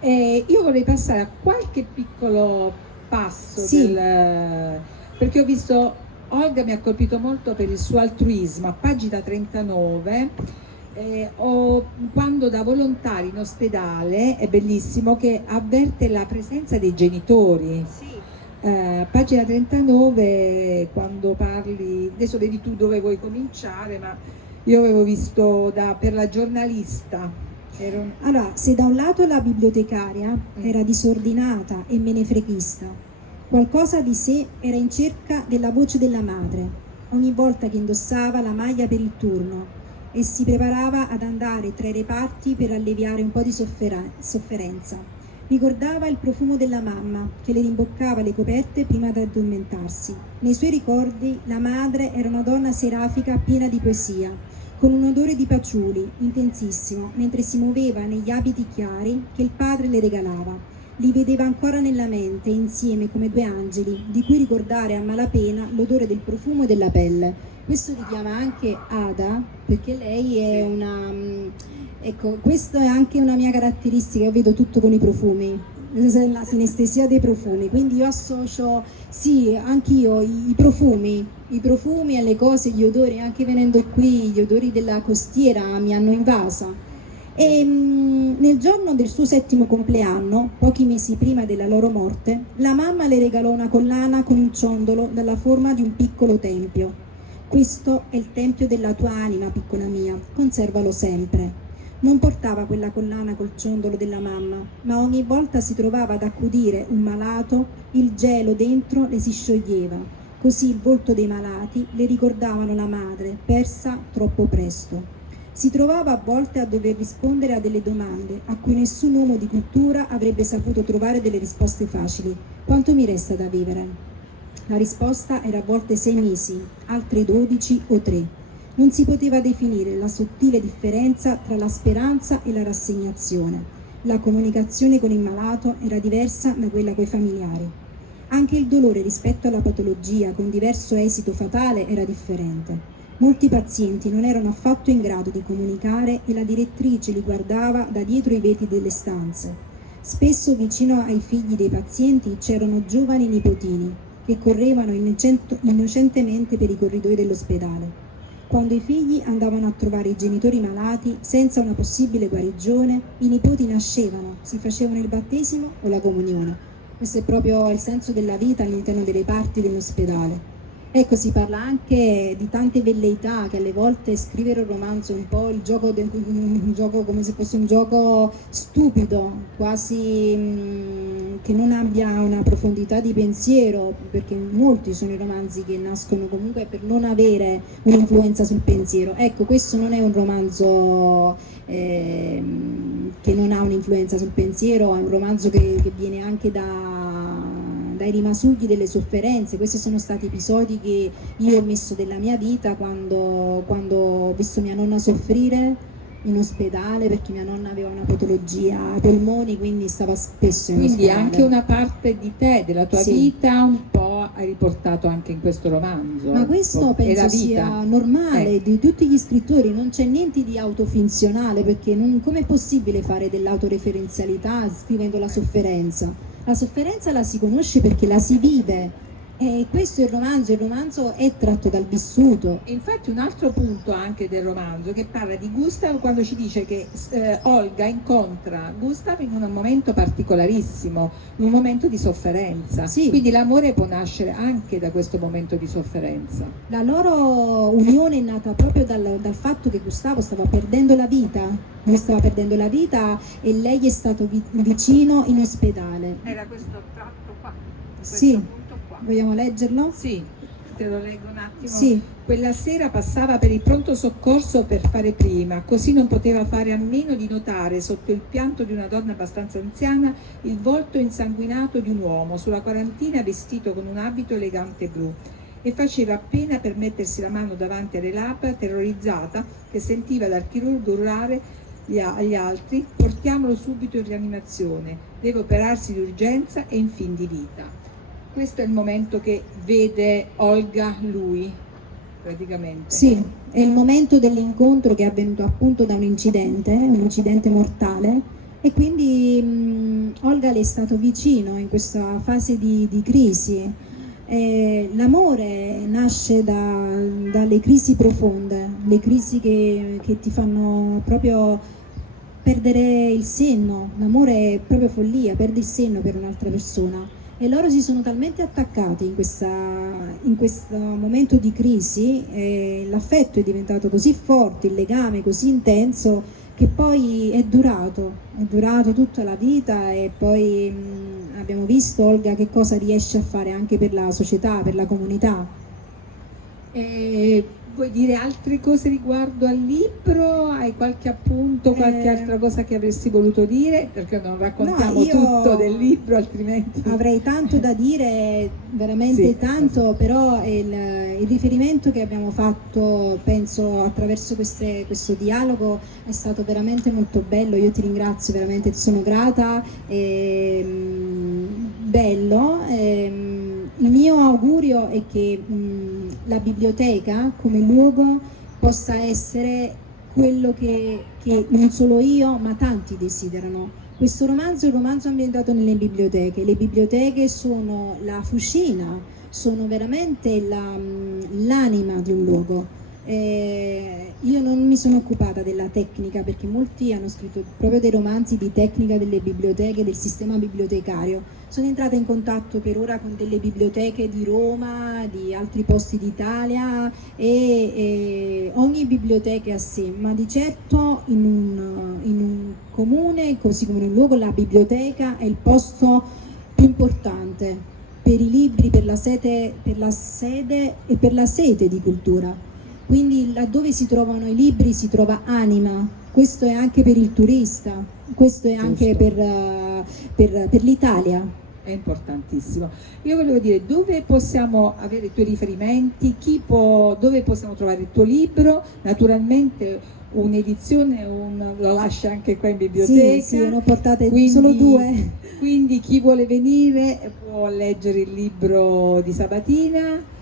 Io vorrei passare a qualche piccolo passo, Sì. perché ho visto, Olga mi ha colpito molto per il suo altruismo, a pagina 39. Quando da volontari in ospedale, è bellissimo, che avverte la presenza dei genitori. Pagina 39, quando parli, adesso vedi tu dove vuoi cominciare, ma io avevo visto per la giornalista. Allora, se da un lato la bibliotecaria era disordinata e menefreghista, qualcosa di sé era in cerca della voce della madre, ogni volta che indossava la maglia per il turno e si preparava ad andare tra i reparti per alleviare un po' di sofferenza. Ricordava il profumo della mamma che le rimboccava le coperte prima di addormentarsi. Nei suoi ricordi la madre era una donna serafica piena di poesia, con un odore di paciuli intensissimo, mentre si muoveva negli abiti chiari che il padre le regalava. Li vedeva ancora nella mente, insieme come due angeli, di cui ricordare a malapena l'odore del profumo e della pelle. Questo richiama anche Ada, perché lei è una... ecco, questa è anche una mia caratteristica, io vedo tutto con i profumi, la sinestesia dei profumi, quindi io associo, sì, anch'io i profumi alle cose, gli odori, anche venendo qui, gli odori della costiera mi hanno invasa. E nel giorno del suo 7° compleanno, pochi mesi prima della loro morte, la mamma le regalò una collana con un ciondolo dalla forma di un piccolo tempio. Questo è il tempio della tua anima, piccola mia, conservalo sempre. Non portava quella collana col ciondolo della mamma, ma ogni volta si trovava ad accudire un malato, il gelo dentro le si scioglieva. Così il volto dei malati le ricordavano la madre, persa troppo presto. Si trovava a volte a dover rispondere a delle domande a cui nessun uomo di cultura avrebbe saputo trovare delle risposte facili. Quanto mi resta da vivere? La risposta era a volte 6 mesi, altre 12 o 3. Non si poteva definire la sottile differenza tra la speranza e la rassegnazione. La comunicazione con il malato era diversa da quella coi familiari. Anche il dolore rispetto alla patologia con diverso esito fatale era differente. Molti pazienti non erano affatto in grado di comunicare e la direttrice li guardava da dietro i vetri delle stanze. Spesso vicino ai figli dei pazienti c'erano giovani nipotini che correvano innocentemente per i corridoi dell'ospedale. Quando i figli andavano a trovare i genitori malati senza una possibile guarigione, i nipoti nascevano, si facevano il battesimo o la comunione. Questo è proprio il senso della vita all'interno dei reparti dell'ospedale. Ecco, si parla anche di tante velleità, che alle volte scrivere un romanzo è un po' un gioco come se fosse un gioco stupido, quasi che non abbia una profondità di pensiero, perché molti sono i romanzi che nascono comunque per non avere un'influenza sul pensiero. Ecco, questo non è un romanzo che non ha un'influenza sul pensiero, è un romanzo che viene anche dai rimasugli delle sofferenze. Questi sono stati episodi che io ho messo della mia vita quando ho visto mia nonna soffrire in ospedale perché mia nonna aveva una patologia ai polmoni, quindi stava spesso in Quindi ospedale. anche una parte di te, della tua Sì. vita, un po' hai riportato anche in questo romanzo. Ma questo È la penso sia vita. normale di tutti gli scrittori, non c'è niente di autofinzionale, perché com'è possibile fare dell'autoreferenzialità scrivendo la sofferenza? La sofferenza la si conosce perché la si vive, e questo è il romanzo è tratto dal vissuto. E infatti un altro punto anche del romanzo che parla di Gustav, quando ci dice che Olga incontra Gustav in un momento particolarissimo, in un momento di sofferenza. Sì. Quindi l'amore può nascere anche da questo momento di sofferenza. La loro unione è nata proprio dal fatto che Gustavo stava perdendo la vita, lui stava perdendo la vita e lei è stato vicino in ospedale. Era questo tratto qua, questo Sì. punto qua. Vogliamo leggerlo? Sì, te lo leggo un attimo. Sì. Quella sera passava per il pronto soccorso per fare prima, così non poteva fare a meno di notare sotto il pianto di una donna abbastanza anziana il volto insanguinato di un uomo sulla quarantina vestito con un abito elegante blu, e faceva appena per mettersi la mano davanti alle labbra, terrorizzata, che sentiva dal chirurgo urlare agli altri: portiamolo subito in rianimazione, deve operarsi di urgenza e in fin di vita. Questo è il momento che vede Olga lui, praticamente. Sì, è il momento dell'incontro che è avvenuto appunto da un incidente mortale, e quindi Olga le è stato vicino in questa fase di crisi. L'amore nasce dalle crisi profonde, le crisi che ti fanno proprio perdere il senno. L'amore è proprio follia, perdi il senno per un'altra persona. E loro si sono talmente attaccati in questo momento di crisi, l'affetto è diventato così forte, il legame così intenso, che poi è durato tutta la vita, e poi abbiamo visto Olga che cosa riesce a fare anche per la società, per la comunità. Vuoi dire altre cose riguardo al libro? Hai qualche appunto, qualche altra cosa che avresti voluto dire? Perché non raccontiamo No, io tutto del libro, altrimenti... Avrei tanto da dire, veramente Sì, tanto, però il riferimento che abbiamo fatto, penso, attraverso questo dialogo è stato veramente molto bello. Io ti ringrazio, veramente ti sono grata, bello. Il mio augurio è che la biblioteca come luogo possa essere quello che non solo io ma tanti desiderano. Questo romanzo è un romanzo ambientato nelle biblioteche. Le biblioteche sono la fucina, sono veramente l'anima di un luogo. Io non mi sono occupata della tecnica, perché molti hanno scritto proprio dei romanzi di tecnica delle biblioteche, del sistema bibliotecario. Sono entrata in contatto per ora con delle biblioteche di Roma, di altri posti d'Italia, e ogni biblioteca è a sé, ma di certo in un comune, così come in un luogo, la biblioteca è il posto più importante per i libri, per la sede e per la sete di cultura. Quindi laddove si trovano i libri si trova anima. Questo è anche per il turista, questo è anche per l'Italia. È importantissimo. Io volevo dire, dove possiamo avere i tuoi riferimenti, dove possiamo trovare il tuo libro? Naturalmente un'edizione lo lascia anche qua in biblioteca. Sì, ne ho portate solo 2. Quindi chi vuole venire può leggere il libro di Sabatina.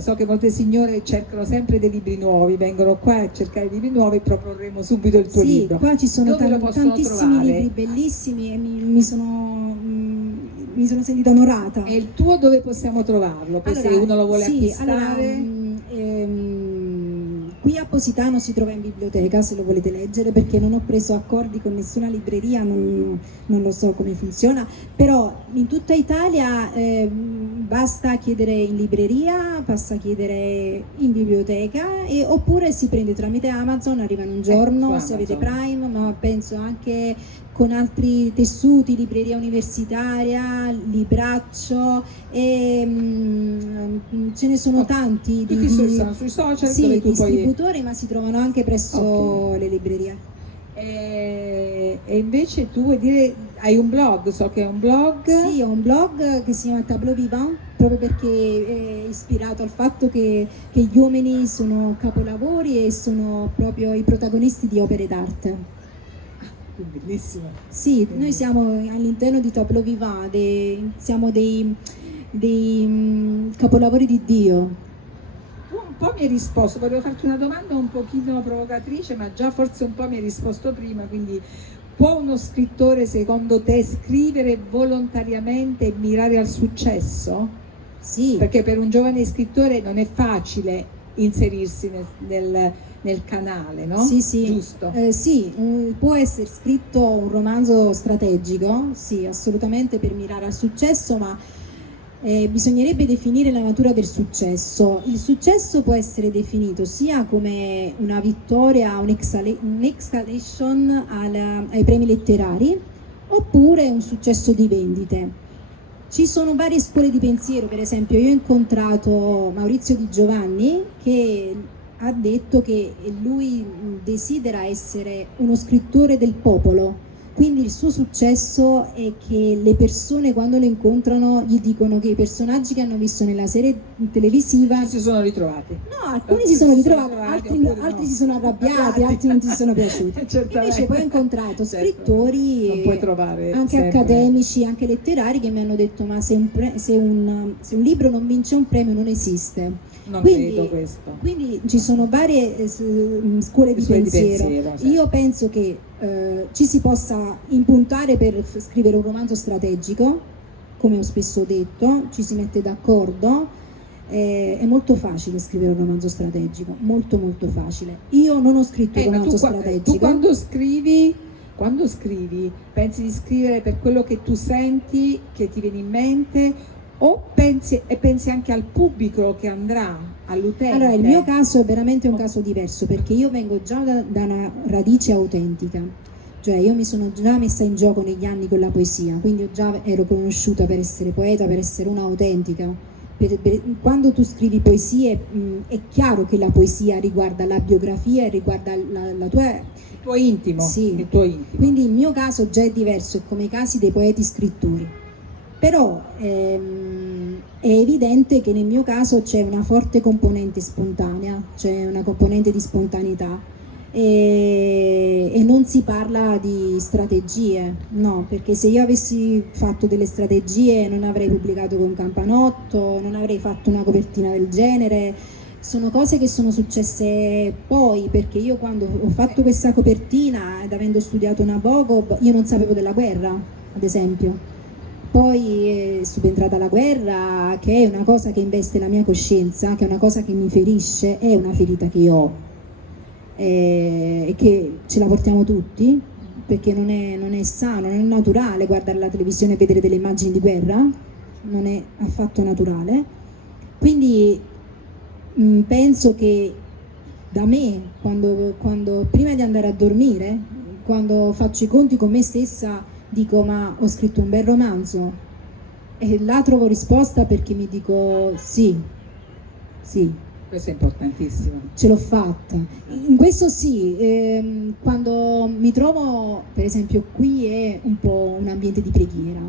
So che molte signore cercano sempre dei libri nuovi, vengono qua a cercare libri nuovi, proporremo subito il tuo libro. Sì, qua ci sono tantissimi trovare? libri bellissimi, e mi sono sentita onorata. E il tuo dove possiamo trovarlo? Poi Allora, se uno lo vuole sì, acquistare... Qui a Positano si trova in biblioteca, se lo volete leggere, perché non ho preso accordi con nessuna libreria, non lo so come funziona, però in tutta Italia basta chiedere in libreria, basta chiedere in biblioteca, oppure si prende tramite Amazon, arrivano un giorno, se avete Prime, ma penso anche con altri tessuti, libreria universitaria, libraccio, e ce ne sono tanti tutti sono sui social, sì, dove tu distributori, ma si trovano anche presso le librerie. E invece tu vuoi dire Hai un blog, so che è un blog. Sì, ho un blog che si chiama Tableau Vivant, proprio perché è ispirato al fatto che gli uomini sono capolavori e sono proprio i protagonisti di opere d'arte. Bellissimo. Sì, noi siamo all'interno di Tableau Vivant, siamo dei capolavori di Dio. Tu un po' mi hai risposto, volevo farti una domanda un pochino provocatrice, ma già forse un po' mi hai risposto prima, quindi può uno scrittore secondo te scrivere volontariamente e mirare al successo? Sì. Perché per un giovane scrittore non è facile inserirsi nel canale, no? Sì, sì. Giusto? Sì, può essere scritto un romanzo strategico, sì, assolutamente per mirare al successo, ma bisognerebbe definire la natura del successo. Il successo può essere definito sia come una vittoria, un'escalation ai premi letterari, oppure un successo di vendite. Ci sono varie scuole di pensiero, per esempio io ho incontrato Maurizio Di Giovanni che ha detto che lui desidera essere uno scrittore del popolo, quindi il suo successo è che le persone quando lo incontrano gli dicono che i personaggi che hanno visto nella serie televisiva si sono ritrovati. No, alcuni si sono ritrovati, altri no. si sono arrabbiati, altri non ti sono piaciuti. Invece poi ho incontrato scrittori non puoi trovare anche sempre. accademici, anche letterari che mi hanno detto ma se un libro non vince un premio non esiste. Non quindi, credo questo. Quindi ci sono varie scuole di pensiero. Certo. Io penso che ci si possa impuntare per scrivere un romanzo strategico, come ho spesso detto, ci si mette d'accordo. È molto facile scrivere un romanzo strategico, molto molto facile. Io non ho scritto un romanzo strategico. Tu quando scrivi, pensi di scrivere per quello che tu senti, che ti viene in mente, o pensi anche al pubblico che andrà, all'utente? Allora, il mio caso è veramente un caso diverso, perché io vengo già da una radice autentica, cioè io mi sono già messa in gioco negli anni con la poesia, quindi già ero conosciuta per essere poeta, per essere un'autentica. Quando tu scrivi poesie è chiaro che la poesia riguarda la biografia e riguarda la tua... Il tuo intimo. Sì. Il tuo intimo. Quindi il mio caso già è diverso, è come i casi dei poeti scrittori. Però è evidente che nel mio caso c'è una forte componente spontanea, c'è una componente di spontaneità e non si parla di strategie, no, perché se io avessi fatto delle strategie non avrei pubblicato con Campanotto, non avrei fatto una copertina del genere. Sono cose che sono successe poi, perché io quando ho fatto questa copertina ed avendo studiato Nabokov io non sapevo della guerra, ad esempio. Poi è subentrata la guerra, che è una cosa che investe la mia coscienza, che è una cosa che mi ferisce, è una ferita che io ho e che ce la portiamo tutti, perché non è sano, non è naturale guardare la televisione e vedere delle immagini di guerra, non è affatto naturale. Quindi penso che da me, quando prima di andare a dormire, quando faccio i conti con me stessa, dico ma ho scritto un bel romanzo e là trovo risposta perché mi dico sì, questo è importantissimo, ce l'ho fatta. In questo sì, quando mi trovo, per esempio qui è un po' un ambiente di preghiera,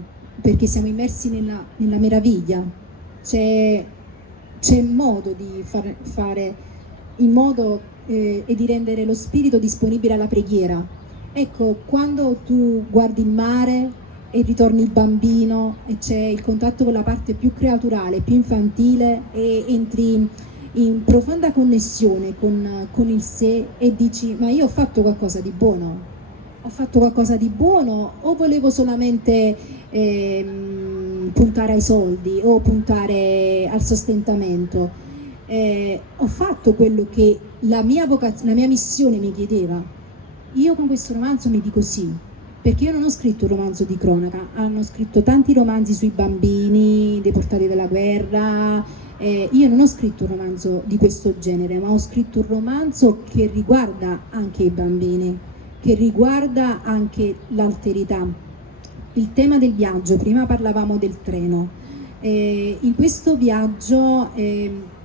perché siamo immersi nella meraviglia, c'è modo di fare in modo e di rendere lo spirito disponibile alla preghiera. Ecco, quando tu guardi il mare e ritorni il bambino e c'è il contatto con la parte più creaturale, più infantile e entri in profonda connessione con il sé e dici ma io ho fatto qualcosa di buono, o volevo solamente puntare ai soldi o puntare al sostentamento, ho fatto quello che la mia missione mi chiedeva. Io con questo romanzo mi dico sì, perché io non ho scritto un romanzo di cronaca, hanno scritto tanti romanzi sui bambini deportati dalla guerra, io non ho scritto un romanzo di questo genere, ma ho scritto un romanzo che riguarda anche i bambini, che riguarda anche l'alterità. Il tema del viaggio, prima parlavamo del treno, in questo viaggio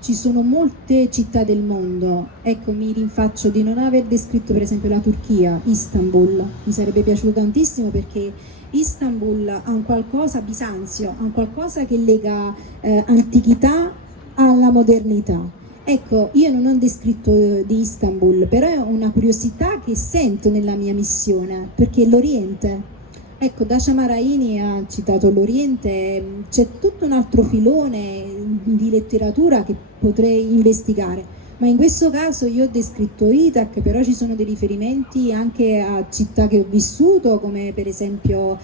ci sono molte città del mondo. Ecco, mi rinfaccio di non aver descritto per esempio la Turchia, Istanbul, mi sarebbe piaciuto tantissimo perché Istanbul ha un qualcosa, Bisanzio, ha un qualcosa che lega antichità alla modernità. Ecco, io non ho descritto di Istanbul, però è una curiosità che sento nella mia missione, perché l'Oriente. Ecco, Dacia Maraini ha citato l'Oriente, c'è tutto un altro filone di letteratura che potrei investigare. Ma in questo caso io ho descritto Itac, però ci sono dei riferimenti anche a città che ho vissuto, come per esempio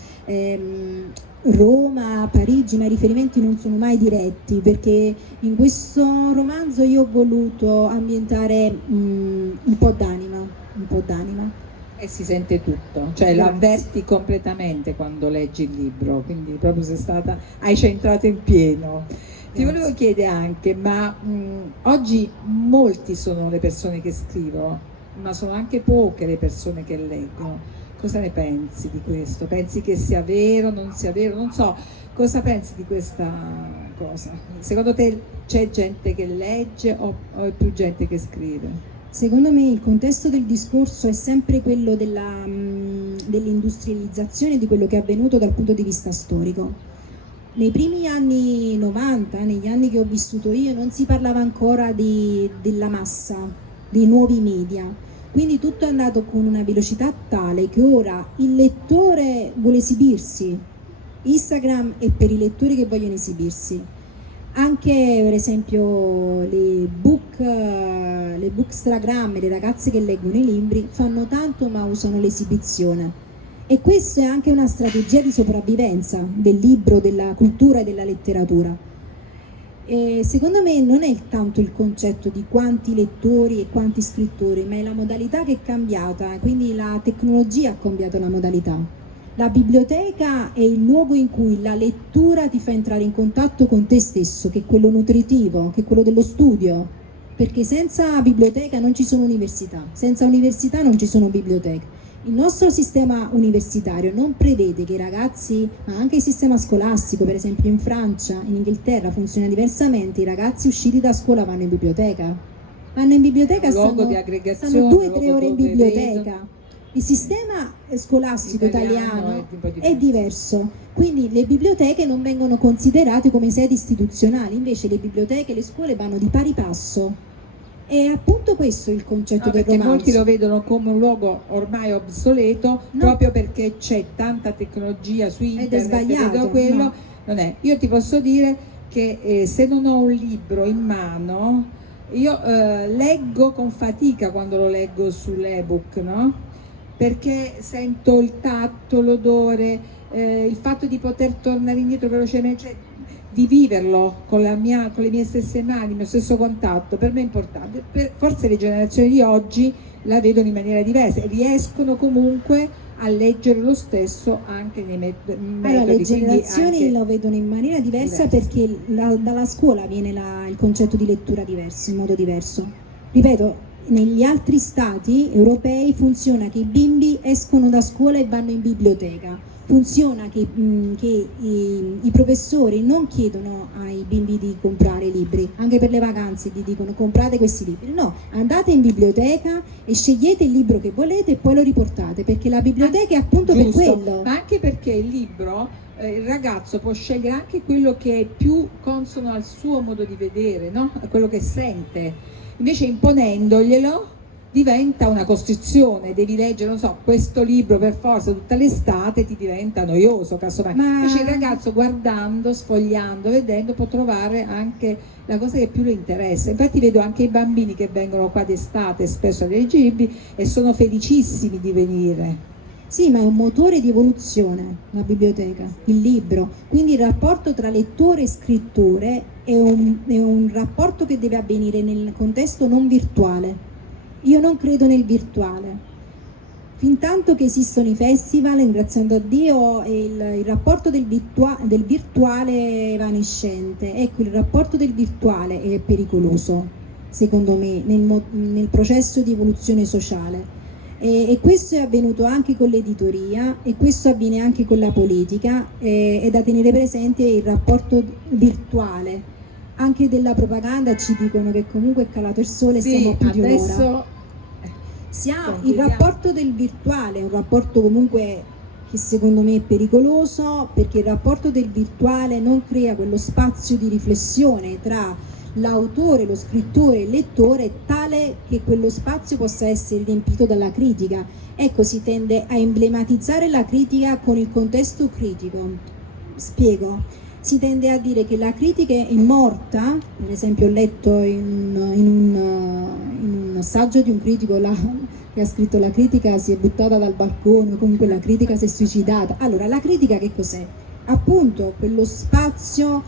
Roma, Parigi, ma i riferimenti non sono mai diretti, perché in questo romanzo io ho voluto ambientare un po' d'anima. E si sente tutto, cioè Grazie. l'avverti completamente quando leggi il libro, quindi proprio hai centrato in pieno. Ti Grazie. volevo chiedere anche, ma oggi molti sono le persone che scrivono, ma sono anche poche le persone che leggono. Cosa ne pensi di questo? Pensi che sia vero, non sia vero? Non so, cosa pensi di questa cosa? Secondo te c'è gente che legge o è più gente che scrive? Secondo me il contesto del discorso è sempre quello dell'industrializzazione di quello che è avvenuto dal punto di vista storico. Nei primi anni 90, negli anni che ho vissuto io, non si parlava ancora della massa, dei nuovi media. Quindi tutto è andato con una velocità tale che ora il lettore vuole esibirsi. Instagram è per i lettori che vogliono esibirsi. Anche per esempio le bookstagram, le ragazze che leggono i libri fanno tanto ma usano l'esibizione. E questa è anche una strategia di sopravvivenza del libro, della cultura e della letteratura. E secondo me non è tanto il concetto di quanti lettori e quanti scrittori, ma è la modalità che è cambiata, quindi la tecnologia ha cambiato la modalità. La biblioteca è il luogo in cui la lettura ti fa entrare in contatto con te stesso, che è quello nutritivo, che è quello dello studio, perché senza biblioteca non ci sono università, senza università non ci sono biblioteche. Il nostro sistema universitario non prevede che i ragazzi, ma anche il sistema scolastico, per esempio in Francia, in Inghilterra funziona diversamente, i ragazzi usciti da scuola vanno in biblioteca. Vanno in biblioteca, stanno 2-3 ore in biblioteca. Il sistema scolastico italiano è diverso, quindi le biblioteche non vengono considerate come sedi istituzionali, invece le biblioteche e le scuole vanno di pari passo. E appunto questo è il concetto del romanzo. Molti lo vedono come un luogo ormai obsoleto, proprio perché c'è tanta tecnologia su internet. Ed è sbagliato. Quello non è. Io ti posso dire che se non ho un libro in mano, io leggo con fatica quando lo leggo sull'ebook, no? Perché sento il tatto, l'odore, il fatto di poter tornare indietro velocemente, cioè, di viverlo con le mie stesse mani, il mio stesso contatto, per me è importante. Forse le generazioni di oggi la vedono in maniera diversa e riescono comunque a leggere lo stesso anche nei metodi. Allora, le generazioni lo vedono in maniera diversa perché dalla scuola viene il concetto di lettura diverso, in modo diverso. Ripeto, negli altri stati europei funziona che i bimbi escono da scuola e vanno in biblioteca. Funziona che i professori non chiedono ai bimbi di comprare libri, anche per le vacanze gli dicono comprate questi libri, no, andate in biblioteca e scegliete il libro che volete e poi lo riportate, perché la biblioteca è appunto per quello. Ma anche perché il libro, il ragazzo può scegliere anche quello che è più consono al suo modo di vedere, no? A quello che sente, invece imponendoglielo diventa una costrizione, devi leggere, non so, questo libro per forza tutta l'estate, ti diventa noioso, casomai. Invece il ragazzo guardando, sfogliando, vedendo può trovare anche la cosa che più lo interessa. Infatti vedo anche i bambini che vengono qua d'estate spesso a leggere libri e sono felicissimi di venire. Sì, ma è un motore di evoluzione la biblioteca, il libro, quindi il rapporto tra lettore e scrittore è un rapporto che deve avvenire nel contesto non virtuale. Io non credo nel virtuale. Fintanto che esistono i festival, ringraziando a Dio, il rapporto del virtuale è evanescente. Ecco, il rapporto del virtuale è pericoloso, secondo me, nel processo di evoluzione sociale. E questo è avvenuto anche con l'editoria e questo avviene anche con la politica. È da tenere presente il rapporto virtuale. Anche della propaganda ci dicono che comunque è calato il sole e siamo più di un'ora. Si ha il rapporto del virtuale, un rapporto comunque che secondo me è pericoloso, perché il rapporto del virtuale non crea quello spazio di riflessione tra l'autore, lo scrittore e il lettore, tale che quello spazio possa essere riempito dalla critica. Ecco, si tende a emblematizzare la critica con il contesto critico. Spiego. Si tende a dire che la critica è morta. Per esempio ho letto in un saggio di un critico che ha scritto: la critica si è buttata dal balcone, comunque la critica si è suicidata. Allora, la critica che cos'è? Appunto quello spazio,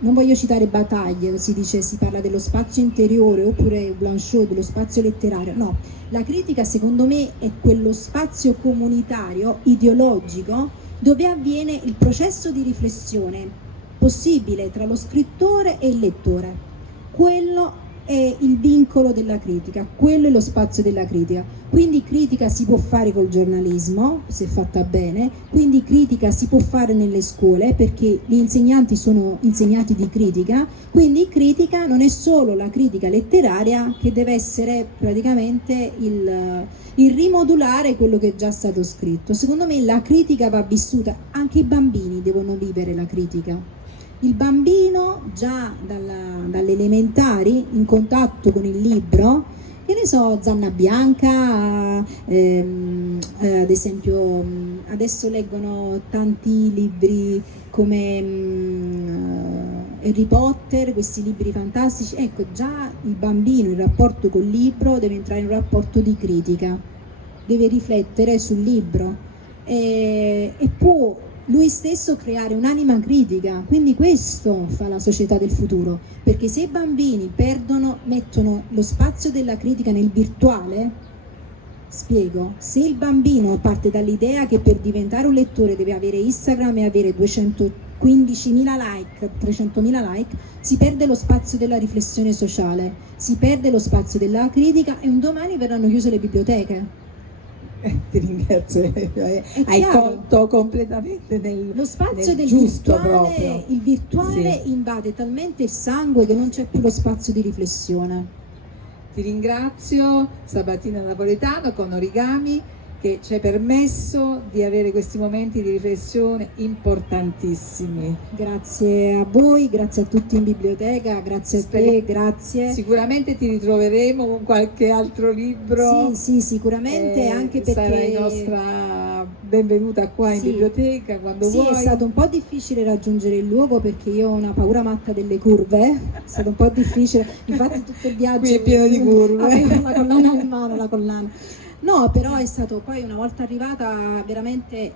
non voglio citare Battaglie, si parla dello spazio interiore, oppure Blanchot, dello spazio letterario. No, la critica secondo me è quello spazio comunitario, ideologico, dove avviene il processo di riflessione possibile tra lo scrittore e il lettore. Quello è il vincolo della critica, quello è lo spazio della critica. Quindi critica si può fare col giornalismo, se fatta bene, quindi critica si può fare nelle scuole, perché gli insegnanti sono insegnati di critica, quindi critica non è solo la critica letteraria, che deve essere praticamente il rimodulare quello che è già stato scritto. Secondo me la critica va vissuta, anche i bambini devono vivere la critica. Il bambino già dalle elementari, in contatto con il libro, che ne so, Zanna Bianca, ad esempio adesso leggono tanti libri come Harry Potter, questi libri fantastici. Ecco, già il bambino in rapporto col libro deve entrare in un rapporto di critica, deve riflettere sul libro e può lui stesso creare un'anima critica. Quindi questo fa la società del futuro, perché se i bambini mettono lo spazio della critica nel virtuale, spiego, se il bambino parte dall'idea che per diventare un lettore deve avere Instagram e avere 215.000 like, 300.000 like, si perde lo spazio della riflessione sociale, si perde lo spazio della critica, e un domani verranno chiuse le biblioteche. Ti ringrazio, hai colto completamente lo spazio del giusto virtuale, proprio. il virtuale Sì. invade talmente il sangue che non c'è più lo spazio di riflessione. Ti ringrazio, Sabatina Napoletano, con Origami, che ci hai permesso di avere questi momenti di riflessione importantissimi. Grazie a voi, grazie a tutti in biblioteca, grazie a te, grazie. Sicuramente ti ritroveremo con qualche altro libro. Sì, sicuramente, anche perché sarai nostra benvenuta qua in biblioteca quando vuoi. Sì, è stato un po' difficile raggiungere il luogo, perché io ho una paura matta delle curve, è stato un po' difficile, infatti tutto il viaggio qui è pieno di curve. Avevo la collana in mano, la collana. No, però è stato, poi una volta arrivata, veramente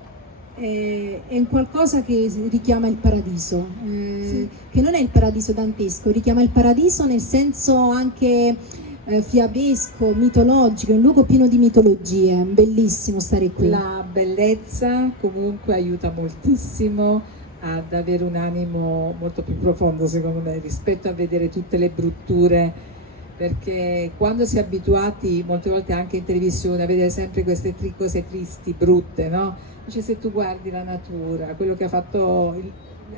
è un qualcosa che richiama il paradiso, che non è il paradiso dantesco, richiama il paradiso nel senso anche fiabesco, mitologico, è un luogo pieno di mitologie, bellissimo stare qui. La bellezza comunque aiuta moltissimo ad avere un animo molto più profondo, secondo me, rispetto a vedere tutte le brutture, perché quando si è abituati molte volte anche in televisione a vedere sempre queste cose tristi, brutte, no? Cioè, se tu guardi la natura, quello che ha fatto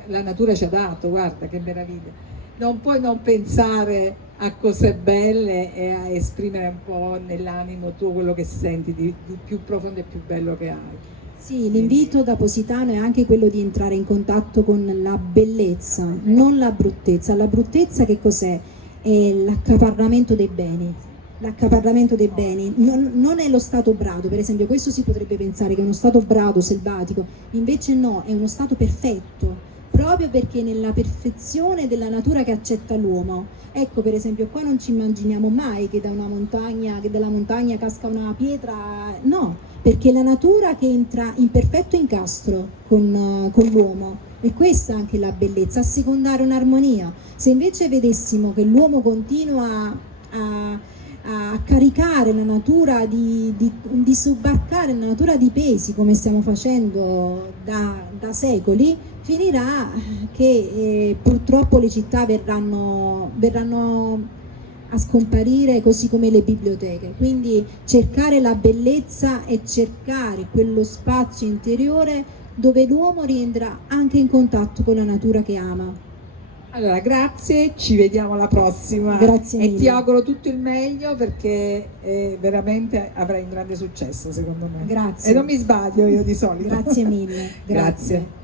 la natura ci ha dato, guarda che meraviglia, non puoi non pensare a cose belle e a esprimere un po' nell'animo tuo quello che senti di più profondo e più bello che hai. Sì, l'invito da Positano è anche quello di entrare in contatto con la bellezza, non la bruttezza. La bruttezza che cos'è? È l'accaparramento dei beni. L'accaparramento dei beni non è lo stato brado, per esempio. Questo si potrebbe pensare che è uno stato brado, selvatico, invece no, è uno stato perfetto, proprio perché è nella perfezione della natura che accetta l'uomo. Ecco, per esempio, qua non ci immaginiamo mai che dalla montagna casca una pietra, no, perché è la natura che entra in perfetto incastro con l'uomo. E questa è anche la bellezza, assecondare un'armonia. Se invece vedessimo che l'uomo continua a caricare la natura, di sobbarcare la natura di pesi, come stiamo facendo da secoli, finirà che purtroppo le città verranno a scomparire, così come le biblioteche. Quindi cercare la bellezza e cercare quello spazio interiore dove l'uomo rientra anche in contatto con la natura che ama. Allora, grazie, ci vediamo alla prossima. Grazie E mille. ti auguro tutto il meglio perché veramente avrai un grande successo, secondo me. Grazie. E non mi sbaglio io di solito. Grazie mille. Grazie.